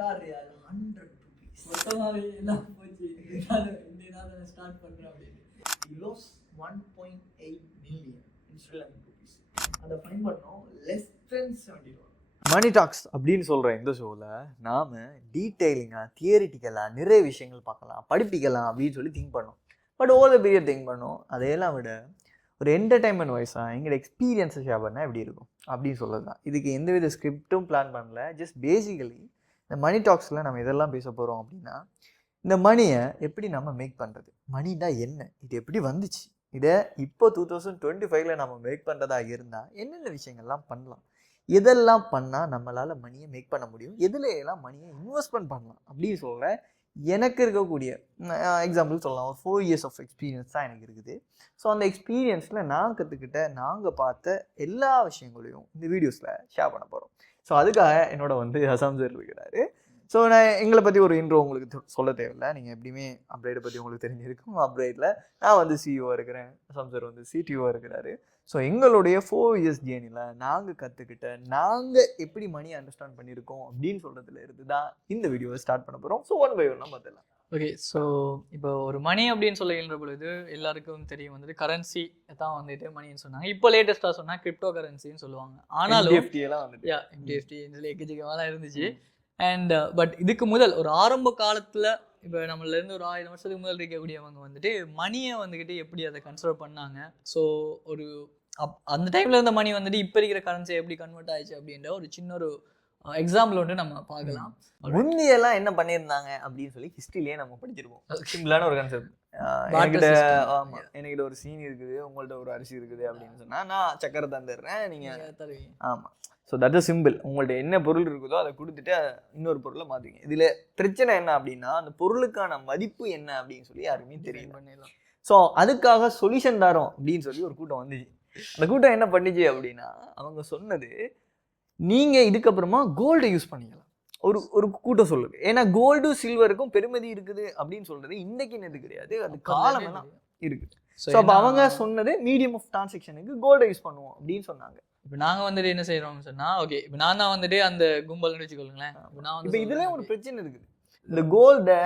கட்டார் ரியால் 100 rupees. மொத்தமாவே எல்லாம் போச்சு. இந்த நாள் ஸ்டார்ட் பண்றேன் அப்படின்னு. He lost 1.8 million in Sri Lankan rupees. அதை ஃபைன் பண்ணோம் less than 70 dollars. மணி டாக்ஸ் அப்படின்னு சொல்கிற இந்த ஷோவில் நாம் டீட்டெயிலிங்காக தியரிட்டிக்கலாக நிறைய விஷயங்கள் பார்க்கலாம், படிப்பிக்கலாம் அப்படின்னு சொல்லி திங்க் பண்ணோம். But over the period think பண்ணோம். அதையெல்லாம் விட ஒரு என்டர்டைன்மெண்ட் வைஸாக எங்களோட எக்ஸ்பீரியன்ஸை ஷேர் பண்ணால் எப்படி இருக்கும் அப்படின்னு சொல்கிறது தான். இதுக்கு எந்தவித ஸ்கிரிப்டும் பிளான் பண்ணல. ஜஸ்ட் பேசிக்கலி இந்த மணி டாக்ஸில் நம்ம இதெல்லாம் பேச போகிறோம் அப்படின்னா, இந்த மணியை எப்படி நம்ம மேக் பண்ணுறது, மணினா என்ன, இது எப்படி வந்துச்சு, இதை இப்போ 2025 நம்ம மேக் பண்ணுறதா இருந்தால் என்னென்ன விஷயங்கள்லாம் பண்ணலாம், எதெல்லாம் பண்ணால் நம்மளால் மணியை மேக் பண்ண முடியும், எதில் எல்லாம் மணியை இன்வெஸ்ட்மெண்ட் பண்ணலாம் அப்படின்னு சொல்ல எனக்கு இருக்கக்கூடிய எக்ஸாம்பிள் சொல்லலாம். ஒரு 4 years ஆஃப் எக்ஸ்பீரியன்ஸ் தான் எனக்கு இருக்குது. ஸோ அந்த எக்ஸ்பீரியன்ஸில் நான் கற்றுக்கிட்ட, நாங்கள் பார்த்த எல்லா விஷயங்களையும் இந்த வீடியோஸில் ஷேர் பண்ண போகிறோம். ஸோ அதுக்காக என்னோட வந்து ஹசாம் சார் இருக்கிறாரு. ஸோ நான் எங்களை பற்றி ஒரு இன்ட்ரோ உங்களுக்கு சொல்ல தேவையில்லை. நீங்கள் எப்படியுமே அப்ரைடை பற்றி உங்களுக்கு தெரிஞ்சிருக்கும். அப்ரைடில் நான் வந்து சிஇஓ இருக்கிறேன், ஹசாம் சார் வந்து சிடிஓ இருக்கிறாரு. ஸோ எங்களுடைய 4 years ஜேர்னியில் நாங்கள் கற்றுக்கிட்ட, நாங்கள் எப்படி மணியை அண்டர்ஸ்டாண்ட் பண்ணியிருக்கோம் அப்படின்னு சொல்கிறதுல இருந்து தான் இந்த வீடியோவை ஸ்டார்ட் பண்ண போகிறோம். ஸோ 1 by 1 பார்த்துலாம். ஓகே, ஸோ இப்போ ஒரு மணி அப்படின்னு சொல்லுகின்ற பொழுது எல்லாருக்கும் தெரியும் வந்துட்டு கரன்சி தான் வந்துட்டு மணின்னு சொன்னாங்க. இப்போ லேட்டஸ்ட்டாக சொன்னால் கிரிப்டோ கரன்சின்னு சொல்லுவாங்க. ஆனாலும் எல்லாம் வந்துட்டு எம்டிஎஃப்டின்னு சொல்லி எக்கச்சக்கமாக இருந்துச்சு. அண்ட் பட் இதுக்கு முதல் ஒரு ஆரம்ப காலத்தில் இப்போ நம்மளேருந்து ஒரு 1000 வருஷத்துக்கு முதல் இருக்கக்கூடியவங்க வந்துட்டு மணியை வந்துக்கிட்டு எப்படி அதை கன்சிடர் பண்ணாங்க. ஸோ ஒரு அந்த டைமில் இருந்த மணி வந்துட்டு இப்போ இருக்கிற கரன்சி எப்படி கன்வெர்ட் ஆயிடுச்சு அப்படின்ற ஒரு சின்ன ஒரு எக்ஸாம்பிள் வந்து நம்ம பார்க்கலாம். முந்தியெல்லாம் என்ன பண்ணியிருந்தாங்க அப்படின்னு சொல்லி ஹிஸ்ட்ரியிலேயே நம்ம படிச்சிருக்கோம். சிம்பிளான ஒரு கான்செப்ட். என்கிட்ட ஒரு சீனி இருக்குது, உங்கள்ட்ட ஒரு அரிசி இருக்குது அப்படின்னு சொன்னால் நான் சக்கரை தந்துடுறேன், நீங்கள் தருவீங்க. ஆமாம். So that is simple. உங்கள்ட்ட என்ன பொருள் இருக்குதோ அதை கொடுத்துட்டு இன்னொரு பொருளை மாற்றுவீங்க. இதில் பிரச்சனை என்ன அப்படின்னா, அந்த பொருளுக்கான மதிப்பு என்ன அப்படின்னு சொல்லி யாருமே தெரியும் பண்ணிடலாம். ஸோ அதுக்காக சொல்யூஷன் தரோம் அப்படின்னு சொல்லி ஒரு கூட்டம் வந்துச்சு. அந்த கூட்டம் என்ன பண்ணிச்சு அப்படின்னா, அவங்க சொன்னது நீங்கள் இதுக்கப்புறமா கோல்டை யூஸ் பண்ணிக்கலாம். ஒரு கூட்டம் சொல்லுது. ஏன்னா கோல்டு சில்வருக்கும் பெருமதி இருக்குது அப்படின்னு சொல்றது இன்னைக்கு என்னது கிடையாது, அது காலம் எல்லாம் இருக்குது. ஸோ அப்போ அவங்க சொன்னது மீடியம் ஆஃப் டிரான்சாக்ஷனுக்கு கோல்டை யூஸ் பண்ணுவோம் அப்படின்னு சொன்னாங்க. இப்போ நாங்கள் வந்துட்டு என்ன செய்யறோம்னு சொன்னால், ஓகே இப்போ நான் தான் வந்துட்டு அந்த கும்பல்னு வச்சுக்கொள்ளுங்களேன். இப்போ இதுலேயும் ஒரு பிரச்சனை இருக்குது. இந்த கோல்டை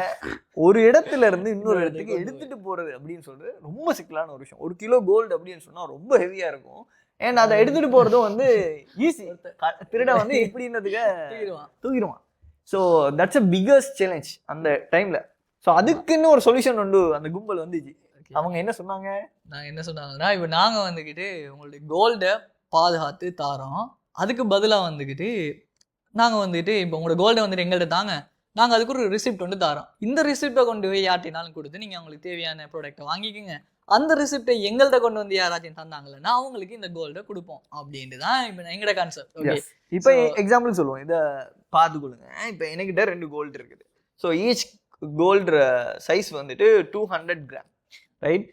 ஒரு இடத்துல இருந்து இன்னொரு இடத்துக்கு எடுத்துட்டு போறது அப்படின்னு சொல்றது ரொம்ப சிக்கலான ஒரு விஷயம். 1 கிலோ கோல்டு அப்படின்னு சொன்னா ரொம்ப ஹெவியா இருக்கும். அண்ட் அதை எடுத்துட்டு போறதும் வந்து ஈஸி. திருட வந்து எப்படின்றதுக்கு தூக்கிடுவான். So that's a biggest challenge அந்த டைம்ல. ஸோ அதுக்குன்னு ஒரு சொல்யூஷன் உண்டு அந்த கும்பல் வந்துச்சு. அவங்க என்ன சொன்னாங்க, நாங்கள் என்ன சொன்னாங்கன்னா, இப்போ நாங்கள் வந்துக்கிட்டு உங்களுடைய கோல்டை பாதுகாத்து தாரோம், அதுக்கு பதிலாக வந்துக்கிட்டு நாங்கள் வந்துட்டு இப்போ உங்களோட கோல்டை வந்துட்டு எங்கள்கிட்ட தாங்க, நாங்கள் அதுக்கு ஒரு ரிசிப்ட் வந்து தரோம். இந்த ரிசிப்டை கொண்டு போய் யார்ட்டினாலும் கொடுத்து நீங்கள் அவங்களுக்கு தேவையான ப்ராடக்டை வாங்கிக்கோங்க. அந்த ரிசிப்டை எங்கள்கிட்ட கொண்டு வந்து யாராச்சும் தந்தாங்களேன்னா அவங்களுக்கு இந்த கோல்டை கொடுப்போம் அப்படின்ட்டு தான் இப்போ எங்களோட கான்செப்ட். ஓகே, இப்போ எக்ஸாம்பிள் சொல்லுவோம், இதை பார்த்துக்கொள்ளுங்க. இப்போ என்கிட்ட 2 கோல்டு இருக்குது. ஸோ ஈச் கோல்டு சைஸ் வந்துட்டு 200 கிராம், ரைட்?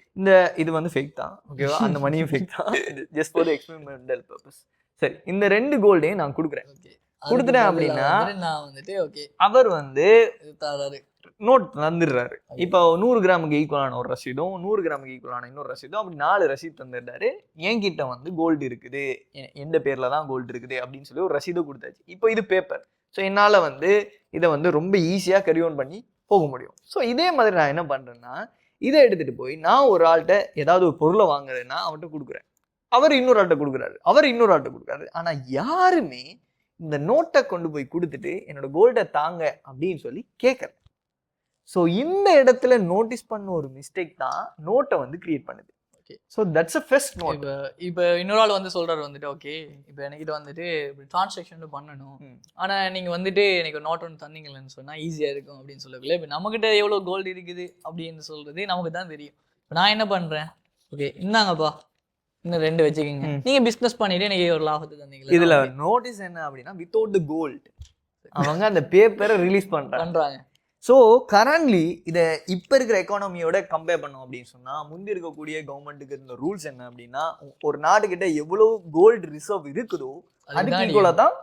இது வந்து ஃபேக் தான், ஓகேவா? அந்த மணியும் ஃபேக் தான், ஜஸ்ட் ஃபார் எக்ஸ்பெரிமெண்டல் பர்பஸ். சரி, இந்த 2 கோல்டையும் நான் கொடுக்குறேன். கொடுத்துட்டேன் அப்படின்னா நான் வந்துட்டு ஓகே, அவர் வந்து நோட் தந்துடுறாரு. இப்போ 100 கிராமுக்கு ஈக்குவலான ஒரு ரசீதும் 100 கிராமுக்கு ஈக்குவலான இன்னொரு ரசீதும், அப்படி 4 ரசீது தந்துடுறாரு. என்கிட்ட வந்து கோல்டு இருக்குது, எந்த பேர்ல தான் கோல்டு இருக்குது அப்படின்னு சொல்லி ஒரு ரசீது கொடுத்தாச்சு. இப்போ இது பேப்பர். ஸோ என்னால் வந்து இதை வந்து ரொம்ப ஈஸியாக கேரி ஆன் பண்ணி போக முடியும். ஸோ இதே மாதிரி நான் என்ன பண்ணுறேன்னா, இதை எடுத்துகிட்டு போய் நான் ஒரு ஆள்கிட்ட ஏதாவது ஒரு பொருளை வாங்குறேன்னா அவர்கிட்ட கொடுக்குறேன், அவர் இன்னொரு ஆள்கிட்ட கொடுக்குறாரு, அவர் இன்னொரு ஆள்கிட்ட கொடுக்குறாரு. ஆனால் யாருமே இந்த நோட்டை கொண்டு போய் கொடுத்துட்டு என்னோட கோல்டை தாங்க அப்படின்னு சொல்லி கேட்குறேன். ஸோ இந்த இடத்துல நோட்டீஸ் பண்ண ஒரு மிஸ்டேக் தான் நோட்டை வந்து கிரியேட் பண்ணுது. Okay, so that's a first note. இப்போ இன்னொரு ஆள் வந்து சொல்கிறார் வந்துட்டு, ஓகே இப்போ எனக்கு இதை வந்துட்டு ட்ரான்சாக்ஷன் பண்ணணும், ஆனால் நீங்கள் வந்துட்டு எனக்கு நோட் ஒன்று தந்தீங்களேன்னு சொன்னால் ஈஸியாக இருக்கும் அப்படின்னு சொல்லக்குள்ள, இப்போ நம்மக்கிட்ட எவ்வளோ கோல்டு இருக்குது அப்படின்னு சொல்கிறது நமக்கு தான் தெரியும். இப்போ நான் என்ன பண்ணுறேன், ஓகே இந்தாங்கப்பா இன்னும் 2 வச்சுக்கிங்க, நீங்கள் பிஸ்னஸ் பண்ணிட்டு எனக்கு ஒரு லாபத்தை தந்தீங்களா. இதில் நோட்டீஸ் என்ன அப்படின்னா, வித்தவுட் த கோல்டு அவங்க அந்த பேப்பரை ரிலீஸ் பண்ணுறாங்க. ஸோ கரண்ட்லி இதை இப்போ இருக்கிற எக்கானமியோட கம்பேர் பண்ணோம் அப்படின்னு சொன்னால், முந்தி இருக்கக்கூடிய கவர்மெண்ட்டுக்கு இருந்த ரூல்ஸ் என்ன அப்படின்னா, ஒரு நாட்டுக்கிட்ட எவ்வளோ கோல்டு ரிசர்வ் இருக்குதோ அதுக்கு ஈக்குவலாக தான்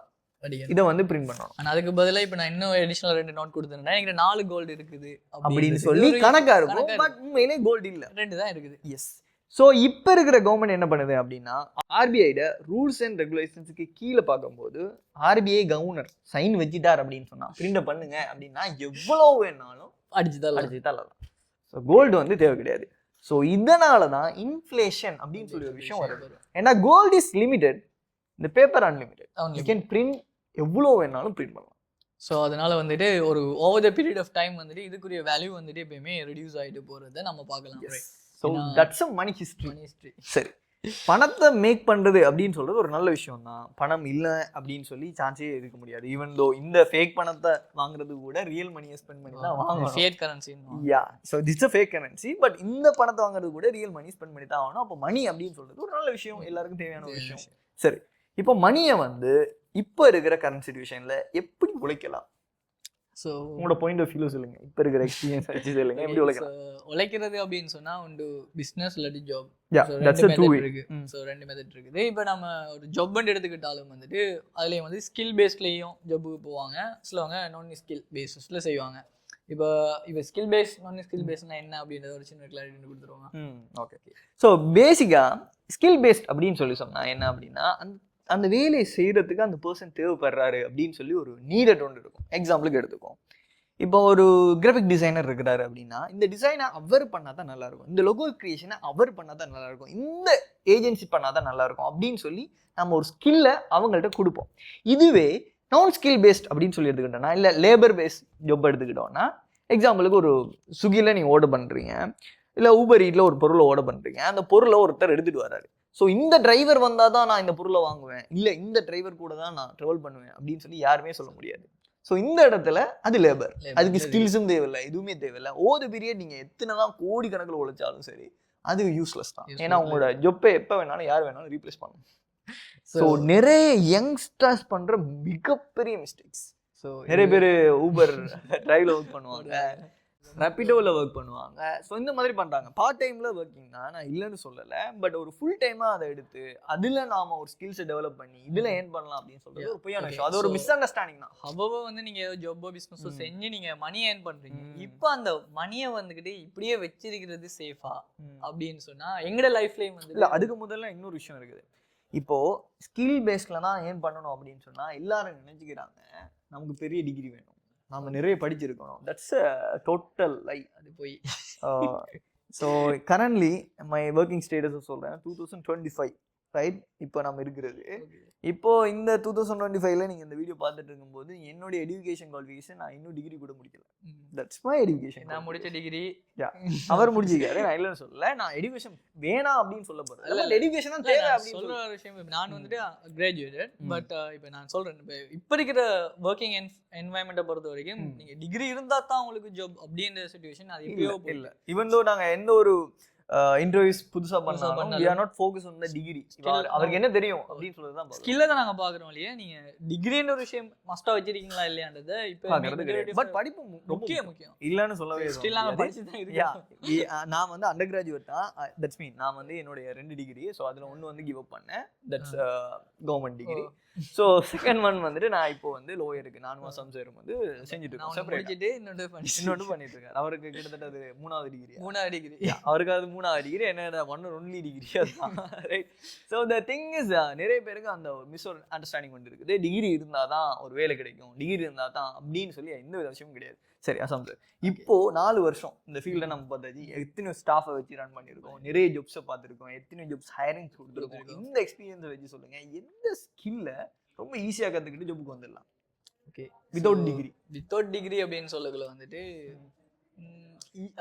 இதை வந்து பிரிண்ட் பண்ணணும். ஆனால் அதுக்கு பதிலாக இப்போ நான் இன்னும் அடிஷனல் 2 நோட் கொடுத்துருந்தேன், எனக்கு 4 கோல்டு இருக்குது அப்படின்னு சொல்லி கணக்காக இருக்கும். பட் உண்மையிலே கோல்டு இல்லை, 2 தான் இருக்குது. எஸ். ஸோ இப்போ இருக்கிற கவர்மெண்ட் என்ன பண்ணுது அப்படின்னா ஆர்பிஐட ரூல்ஸ் அண்ட் ரெகுலேஷன்ஸுக்கு கீழே பார்க்கும்போது ஆர்பிஐ கவர்னர் சைன் வச்சுட்டார் அப்படின்னு சொன்னா பிரிண்ட் பண்ணுங்க அப்படின்னா எவ்வளோ வேணாலும் அடிச்சு தள்ளலாம். ஸோ கோல்டு வந்து தேவை கிடையாது. ஸோ இதனால தான் இன்ஃப்ளேஷன் அப்படின்னு சொல்லி ஒரு விஷயம் வருது. ஏன்னா கோல்டு இஸ் லிமிடெட், இந்த paper unlimited. You can print எவ்வளோ வேணாலும் பிரிண்ட் பண்ணலாம். ஸோ அதனால வந்துட்டு ஒரு over the period of time வந்துட்டு இதுக்குரிய வேல்யூ வந்துட்டு எப்பயுமே ரெடியூஸ் ஆகிட்டு போகிறத நம்ம பார்க்கலாம். So that's a money history. சரி, பணத்தை மேக் பண்ணுறது அப்படின்னு சொல்கிறது ஒரு நல்ல விஷயம் தான். பணம் இல்லை அப்படின்னு சொல்லி சான்ஸே இருக்க முடியாது. ஈவன் தோ இந்த ஃபேக் பணத்தை வாங்குறது கூட ரியல் மணியை ஸ்பெண்ட் பண்ணி தான் வாங்கணும். Fake currency. Yeah, so that's a fake currency. But இந்த பணத்தை வாங்குறது கூட ரியல் மணி ஸ்பெண்ட் பண்ணி தான் ஆகணும். அப்போ மணி அப்படின்னு சொல்கிறது ஒரு நல்ல விஷயம், எல்லாருக்கும் தேவையான ஒரு விஷயம். சரி, இப்போ மணியை வந்து இப்போ இருக்கிற கரண்ட் சிச்சுவேஷனில் எப்படி உழைக்கலாம்? ஸோ உங்களோட பாயிண்ட் ஆஃப் வியூ சொல்லுங்க. இப்போ இருக்கிற எக்ஸ்பீரியன்ஸ் வச்சு சொல்லுங்க, எப்படி உழைக்கிறது அப்படின்னு சொன்னா உண்டு பிஸ்னஸ் இல்லாட்டி ஜாப். இருக்கு. ஸோ 2 மெத்தட் இருக்குது. இப்போ நம்ம ஒரு ஜாப்னு எடுத்துக்கிட்டாலும் வந்துட்டு அதுலேயும் வந்து ஸ்கில் பேஸ்லேயும் ஜாப்புக்கு போவாங்க, சிலவங்க நான் ஸ்கில் பேஸஸில் செய்வாங்க. இப்போ ஸ்கில் பேஸ் நான் ஸ்கில் பேஸ்னா என்ன அப்படின்றத ஒரு சின்ன கிளாரிட்டி கொடுத்துருவாங்க. ஓகே. ஸோ பேசிக்காக ஸ்கில் பேஸ்ட் அப்படின்னு சொல்லி சொன்னால் என்ன அப்படின்னா அந்த வேலையை செய்கிறதுக்கு அந்த பர்சன் தேவைப்படுறாரு அப்படின்னு சொல்லி ஒரு நீடட் ஒன்று இருக்கும். எக்ஸாம்பிளுக்கு எடுத்துக்கோம், இப்போ ஒரு கிராஃபிக் டிசைனர் இருக்கிறாரு அப்படின்னா இந்த டிசைனை அவர் பண்ணால் தான் நல்லாயிருக்கும், இந்த லோகோ கிரியேஷனை அவர் பண்ணால் தான் நல்லாயிருக்கும், இந்த ஏஜென்சி பண்ணால் தான் நல்லாயிருக்கும் அப்படின்னு சொல்லி நம்ம ஒரு ஸ்கில்லை அவங்கள்ட்ட கொடுப்போம். இதுவே நான் ஸ்கில் பேஸ்ட் அப்படின்னு சொல்லி எடுத்துக்கிட்டோம்னா, இல்லை லேபர் பேஸ்ட் ஜாப் எடுத்துக்கிட்டோம்னா, எக்ஸாம்பிளுக்கு ஒரு ஸ்விக்கியில் நீங்கள் ஆர்டர் பண்ணுறீங்க, இல்லை ஊபர் ஈட்டில் ஒரு பொருளை ஆர்டர் பண்ணுறீங்க, அந்த பொருளை ஒருத்தர் எடுத்துகிட்டு வராரு. ஸோ இந்த டிரைவர் வந்தால் தான் நான் இந்த பொருளை வாங்குவேன், இல்லை இந்த டிரைவர் கூட தான் நான் ட்ராவல் பண்ணுவேன் அப்படின்னு சொல்லி யாருமே சொல்ல முடியாது. ஸோ இந்த இடத்துல அது லேபர், அதுக்கு ஸ்கில்ஸும் தேவையில்லை, எதுவுமே தேவையில்லை. ஓவர் தி பீரியட் நீங்கள் எத்தனை தான் கோடி கணக்கில் உழைச்சாலும் சரி அது யூஸ்லெஸ் தான். ஏன்னா உங்களோட ஜொப்பை எப்போ வேணாலும் யார் வேணாலும் ரீப்ளேஸ் பண்ணணும். ஸோ நிறைய யங்ஸ்டர்ஸ் பண்ணுற மிகப்பெரிய மிஸ்டேக்ஸ். ஸோ நிறைய பேர் ஊபர் டிரைவில் ஒர்க் பண்ணுவாங்க, ரேப்பிடோவில் ஒர்க் பண்ணுவாங்க. ஸோ இந்த மாதிரி பண்ணுறாங்க. பார்ட் டைமில் ஒர்க்கிங் தான், நான் இல்லைன்னு சொல்லலை. பட் ஒரு ஃபுல் டைமாக அதை எடுத்து அதில் நாம் ஒரு ஸ்கில்ஸை டெவலப் பண்ணி இதில் ஏர்ன் பண்ணலாம் அப்படின்னு சொல்கிறது ஒரு பொய்யான விஷயம். அது ஒரு மிஸ் அண்டர்ஸ்டாண்டிங் தான். அவ்வளோ வந்து நீங்கள் ஜாப்போ பிஸ்னஸோ செஞ்சு நீங்கள் மணி ஏர்ன் பண்ணுறீங்க. இப்போ அந்த மணியை வந்துக்கிட்டு இப்படியே வச்சிருக்கிறது சேஃபா அப்படின்னு சொன்னால் எங்களோட லைஃப்லேயும் வந்து இல்லை. அதுக்கு முதல்ல இன்னொரு விஷயம் இருக்குது. இப்போது ஸ்கில் பேஸ்டில் தான் ஏர்ன் பண்ணணும் அப்படின்னு சொன்னால் எல்லாரும் நினச்சிக்கிறாங்க நமக்கு பெரிய டிகிரி வேணும், நம்ம நிறைய படிச்சிருக்கணும். தட்ஸ் அ டோட்டல் லை. அது போய் so currently my working status சொல்கிறேன் 2025 ரைட். இப்போ நம்ம இருக்கிறது இப்போ இந்த 2025ல நீங்கள் இந்த வீடியோ பார்த்துட்டு இருக்கும்போது என்னுடைய எஜுகேஷன் குவாலிஃபிகேஷன் நான் இன்னும் டிகிரி கூட முடிக்கல. That's my education. நான் முடிச்ச டிகிரி அவர் முடிச்சிருக்காரு, நான் இல்லைன்னு சொல்லலை. நான் எஜுகேஷன் வேணாம் அப்படின்னு சொல்ல போகிறேன். இல்லை, எஜுகேஷன் தான் தேவை அப்படின்னு சொல்கிற விஷயம். நான் வந்துட்டு கிராஜுவேட்டட். பட் இப்போ நான் சொல்கிறேன், இப்போ இருக்கிற ஒர்க்கிங் என்வாயன்மெண்ட்டை பொறுத்த வரைக்கும் நீங்கள் டிகிரி இருந்தால் தான் உங்களுக்கு ஜாப் அப்படின்ற சிச்சுவேஷன் அது எப்பயோ இல்லை. ஈவன் தோ நாங்கள் எந்த ஒரு இன்டர்வியூஸ் புதுசா பண்ணாலும் we are not focused on the degree. அவருக்கு என்ன தெரியும் அப்படின்னு சொல்றது தான் ஸ்கில்ல தான் நாங்க பாக்குறோம் இல்லையா. நீங்க டிகிரின்ற ஒரு விஷயம் மஸ்டா வச்சிருக்கீங்களா இல்லையான்றத இப்போ பட் படிப்பு முக்கியம் இல்லன்னு சொல்லவே இல்லை. ஸ்டில் நாங்க படிச்சு தான் இருக்கோம். நான் வந்து அண்டர் கிராஜுவேட் தான். தட்ஸ் மீன் நான் வந்து என்னோட 2 டிகிரி, ஸோ அதுல ஒன்று வந்து கிவ் அப் பண்ணேன். That's government degree. So second one வந்துட்டு நான் இப்போ வந்து லோயருக்கு 4 மாசம் சேரும் வந்து செஞ்சுட்டு இருக்கேன். இன்னொன்று பண்ணிட்டு இருக்கேன். அவருக்கு கிட்டத்தட்ட அது 3வது டிகிரி. அவருக்கு அது 3வது டிகிரி, என்னோட 1 ஒன்லி டிகிரி அதுதான் right. So the thing is நிறைய பேருக்கு அந்த மிஸ் அண்டர்ஸ்டாண்டிங் வந்து இருக்குது. டிகிரி இருந்தால் தான் ஒரு வேலை கிடைக்கும், டிகிரி இருந்தால் தான் அப்படின்னு சொல்லி எந்த வித விஷயமும் கிடையாது. சரி அசாம் சார், இப்போ 4 வருஷம் இந்த ஃபீல்டில் நம்ம பார்த்தாச்சு. எத்தனை ஸ்டாஃபை வச்சு ரன் பண்ணியிருக்கோம், நிறைய ஜாப்ஸை பார்த்துருக்கோம், எத்தனை ஜாப்ஸ் ஹையரிங் கொடுத்துருக்கோம். இந்த எக்ஸ்பீரியன்ஸை வச்சு சொல்லுங்கள், எந்த ஸ்கில்லை ரொம்ப ஈஸியாக கற்றுக்கிட்டு ஜாப்புக்கு வந்துடலாம்? ஓகே, வித்தவுட் டிகிரி அப்படின்னு சொல்லக்குள்ள வந்துட்டு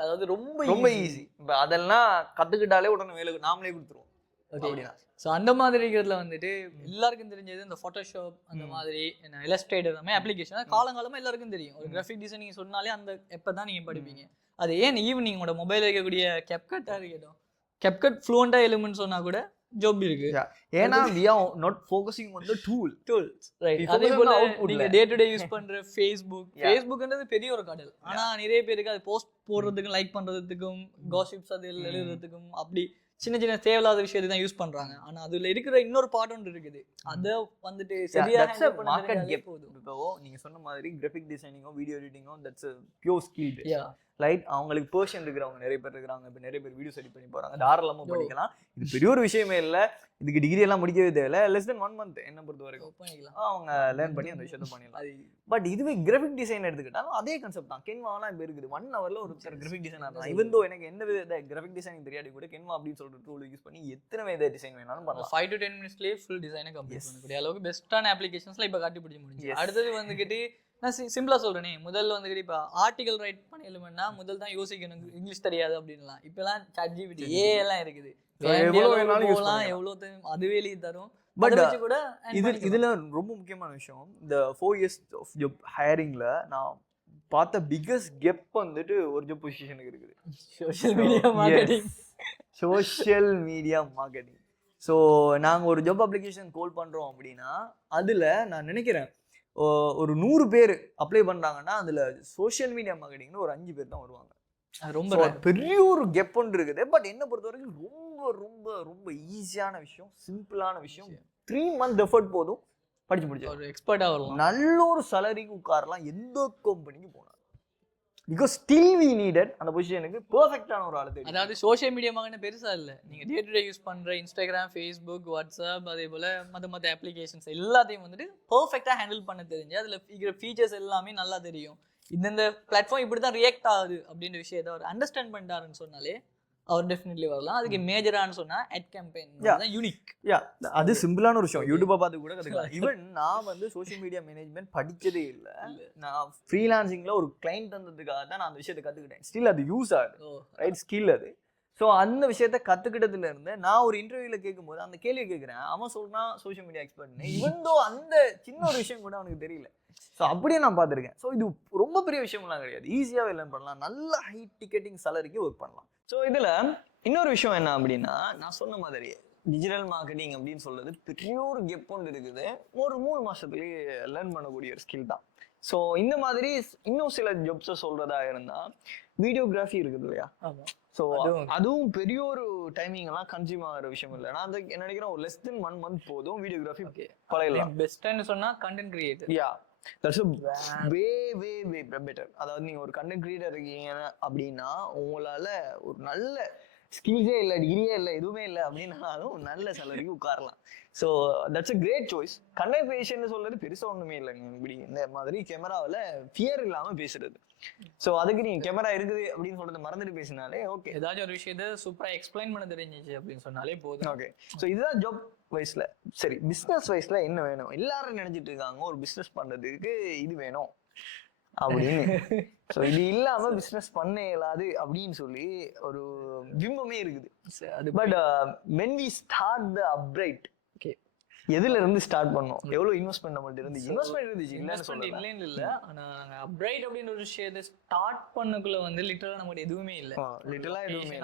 அதாவது ரொம்ப ஈஸி. இப்போ அதெல்லாம் கற்றுக்கிட்டாலே உடனே வேலை நாமளே கொடுத்துருவோம். அப்படின்னா ஸோ அந்த மாதிரி இருக்கிறதுல வந்துட்டு எல்லாருக்கும் தெரிஞ்சது இந்த ஃபோட்டோஷாப், அந்த மாதிரி இல்லஸ்ட்ரேட்டர் எல்லாமே அப்ளிகேஷன் காலங்காலமாக எல்லாருக்கும் தெரியும். ஒரு கிராஃபிக் டிசைனிங் சொன்னாலே அந்த எப்போ தான் நீங்கள் படிப்பீங்க. அது ஏன் ஈவன் உங்களோட மொபைலில் இருக்கக்கூடிய கேப்கட்டாக இருக்கட்டும், கேப்கட் ஃப்ளூவெண்ட்டாக எலிமெண்ட்ஸ் சொன்னால் கூட ஜாப் இருக்கு. ஏன்னா we are not focusing on the tools right. அதே போல நீங்க டே டு டே யூஸ் பண்ற ஃபேஸ்புக்ன்றது பெரிய ஒரு கடல். ஆனா நிறைய பேருக்கு அது போஸ்ட் போடுறதுக்கும் லைக் பண்றதுக்கும் காசிப்ஸ் அது எழுதுறதுக்கும் அப்படி சின்ன சின்ன தேவையில்லாத விஷயத்தை தான் யூஸ் பண்றாங்க. ஆனா அதுல இருக்கிற இன்னொரு பார்ட் ஒன்று இருக்குது, அதை வந்துட்டு சரியா மார்க்கெட் கேப். இப்போ நீங்க சொன்ன மாதிரி கிராஃபிக் டிசைனிங்கோ வீடியோ எடிட்டிங்கோ தட்ஸ் பியூர் ஸ்கில். லைட் அவங்களுக்கு பேர்ஷன் இருக்கிறவங்க நிறைய பேர் இருக்கிறாங்க. இப்போ நிறைய பேர் வீடியோஸ் எடிட் பண்ணி போகிறாங்க, தாராளமாக பண்ணிக்கலாம். இது பெரிய ஒரு விஷயமே இல்லை, இதுக்கு டிகிரி எல்லாம் முடிக்கவே தேவையில்லை. லெஸ் தென் 1 month என்ன பொறுத்த வரைக்கும் அவங்க லேர்ன் பண்ணி அந்த விஷயத்த பண்ணிடலாம். பட் இதுவே கிராஃபிக் டிசைன் எடுத்துக்கிட்டாலும் அதே கான்செப்ட் தான். கென்வாலாம் இப்போ இருக்குது, 1 hourல ஒரு கிராஃபிக் டிசைனர் தான். இவன் தோ எனக்கு எந்த வித கிராஃபிக் டிசைனிங் தெரியாது கூட கென்வா அப்படின்னு சொல்லிட்டு டூல் யூஸ் பண்ணி எத்தனை வித டிசைன் வேணாலும் பண்ணலாம். 5 to 10 minutesலயே ஃபுல் டிசைனை கம்ப்ளீட் பண்ணக்கூடிய அளவுக்கு பெஸ்ட்டான அப்ளிகேஷன்ஸ்ல இப்போ காட்டி பிடிச்சி முடிஞ்சு. அடுத்தது வந்துக்கிட்டு நான் சிம்பிளா சொல்றேனே, முதல்ல வந்துக்கிட்டு இப்போ ஆர்டிகல் ரைட் பண்ணலும்னா முதல் தான் யோசிக்கணும் இங்கிலீஷ் தெரியாது அப்படின்லாம். இப்போலாம் ChatGPT எல்லாம் இருக்குது, எவ்வளோ அதுவே எழுதி தரும். பட் இதுல ரொம்ப முக்கியமான விஷயம், இந்த 4 years ஆஃப் ஜாப் ஹையரிங்ல நான் பார்த்த பிகஸ்ட் கெப் வந்துட்டு ஒரு ஜாப் பொசிஷனுக்கு இருக்குது, social media marketing. Social media marketing. So நாங்கள் ஒரு ஜாப் அப்ளிகேஷன் கால் பண்ணுறோம் அப்படின்னா அதில் நான் நினைக்கிறேன் ஒரு 100 பேர் அப்ளை பண்ணுறாங்கன்னா அதில் சோஷியல் மீடியா மார்க்கெட்டிங்னு ஒரு 5 பேர் தான் வருவாங்க. ரொம்ப பெரிய ஒரு கெப் ஒன்று இருக்குது. பட் என்ன பொறுத்த வரைக்கும் ரொம்ப ரொம்ப ரொம்ப ஈஸியான விஷயம், சிம்பிளான விஷயம். 3 month எஃபர்ட் போதும், படிச்சு முடிச்சு ஒரு எக்ஸ்பர்ட்டாக வரலாம். நல்ல ஒரு சேலரிக்கு உட்காரலாம் எந்த கம்பெனிக்கு போனாலும். பிகாஸ் ஸ்டில் வி நீடட் அந்த பொசிஷனுக்கு பெர்ஃபெக்டான ஒரு ஆளு. அதாவது சோஷியல் மீடியா மார்க்கெட்டிங் பெருசா இல்லை, நீங்க டே டு டே யூஸ் பண்ற இன்ஸ்டாகிராம், ஃபேஸ்புக், வாட்ஸ்அப், அதே போல மற்ற அப்ளிகேஷன்ஸ் எல்லாத்தையும் வந்துட்டு பெர்ஃபெக்டா ஹேண்டில் பண்ண தெரிஞ்சு அதுல இருக்கிற ஃபீச்சர்ஸ் எல்லாமே நல்லா தெரியும். இந்த பிளாட்ஃபார்ம் இப்படி தான் ரியாக்ட் ஆகுது அப்படின்ற விஷயத்தை அவர் அண்டர்ஸ்டாண்ட் பண்ணிட்டாருன்னு சொன்னாலே அவர் டெஃபினெட்லி வரலாம். அதுக்கு மேஜரானு சொன்னா அட் கேம்பெயின் தான் யூனிக். அது சிம்பிளான ஒரு விஷயம், யூடியூபை பார்த்து கூட கற்றுக்கலாம். ஈவன் நான் வந்து சோஷியல் மீடியா மேனேஜ்மெண்ட் படிச்சதே இல்லை, நான் ஃப்ரீலான்சிங்ல ஒரு கிளைண்ட் தந்ததுக்காக தான் நான் அந்த விஷயத்தை கற்றுக்கிட்டேன். ஸ்டில் அது யூஸ் ஆகுது, ரைட் ஸ்கில் அது. ஸோ அந்த விஷயத்த கற்றுக்கிட்டதுல இருந்து நான் ஒரு இன்டர்வியூவில் கேட்கும்போது அந்த கேள்வி கேட்குறேன், அவன் சொல்றான் சோஷியல் மீடியா எக்ஸ்பர்ட்னு, இவன் தோ அந்த சின்ன ஒரு விஷயம் கூட அவனுக்கு தெரியல. ஸோ அப்படியே நான் பார்த்துருக்கேன். ஸோ இது ரொம்ப பெரிய விஷயம்லாம் கிடையாது, ஈஸியாகவே லேர்ன் பண்ணலாம், நல்ல ஹை டிக்கெட்டிங் சேலரிக்கு ஒர்க் பண்ணலாம். ஸோ இதில் இன்னொரு விஷயம் என்ன அப்படின்னா, நான் சொன்ன மாதிரி டிஜிட்டல் மார்க்கெட்டிங் அப்படின்னு சொல்றது பெரிய ஒரு கெப் ஒன்று இருக்குது, ஒரு 3 மாசத்துலேயே லேர்ன் பண்ணக்கூடிய ஒரு ஸ்கில் தான். ஸோ இந்த மாதிரி இன்னும் சில ஜாப்ஸை சொல்றதா இருந்தா வீடியோகிராஃபி இருக்குது இல்லையா, ஸோ அதுவும் பெரிய ஒரு டைமிங் எல்லாம் கன்சியூம் ஆகிற விஷயம் இல்லை. நான் அந்த நினைக்கிறேன் ஒரு லெஸ் தென் 1 month போதும் வீடியோகிராஃபி பழையலாம். பெஸ்ட்னு சொன்னா content creator. Yeah, that's way way way better. அதாவது நீங்க ஒரு கண்டென்ட் கிரியேட்டர் இருக்கீங்க அப்படின்னா உங்களால ஒரு நல்ல ஸ்கில்ஸே இல்லை, டிகிரியே இல்லை, எதுவுமே இல்லை அப்படின்னாலும் நல்ல சேலரிக்கு உட்காரலாம். So that's a great choice. Content creation சொல்றது பெருசாக ஒன்றுமே இல்லைங்க. இப்படி இந்த மாதிரி கேமராவில் ஃபியர் இல்லாமல் பேசுறது. ஸோ அதுக்கு நீங்கள் கேமரா இருக்குது அப்படின்னு சொல்றது மறந்துட்டு பேசினாலே ஓகே. ஏதாச்சும் ஒரு விஷயத்த சூப்பராக எக்ஸ்பிளைன் பண்ண தெரிஞ்சிச்சு அப்படின்னு சொன்னாலே போதும். ஓகே. ஸோ இதுதான் ஜாப் வைஸ்ல. சரி, பிஸ்னஸ் வைஸ்ல என்ன வேணும்? எல்லாரும் நினைச்சிட்டு இருக்காங்க ஒரு பிஸ்னஸ் பண்றதுக்கு இது வேணும் அப்படின்னு. ஸோ இது இல்லாம பிஸ்னஸ் பண்ண இயலாது அப்படின்னு சொல்லி ஒரு பிம்பமே இருக்குது. But when we start the upbright, okay, எதுல இருந்து ஸ்டார்ட் பண்ணோம், எவ்வளவு இன்வெஸ்ட்மெண்ட் நம்மள்ட்ட இருந்துச்சு? இன்வெஸ்ட்மெண்ட் இருந்துச்சு, இல்லைன்னு இல்ல. ஆனா நாங்க அப்ரைட் அப்படின்னு ஒரு விஷயத்தை ஸ்டார்ட் பண்ணக்குள்ள வந்து லிட்டரலா நம்மகிட்ட எதுவுமே இல்லை, லிட்டரலா எதுவுமே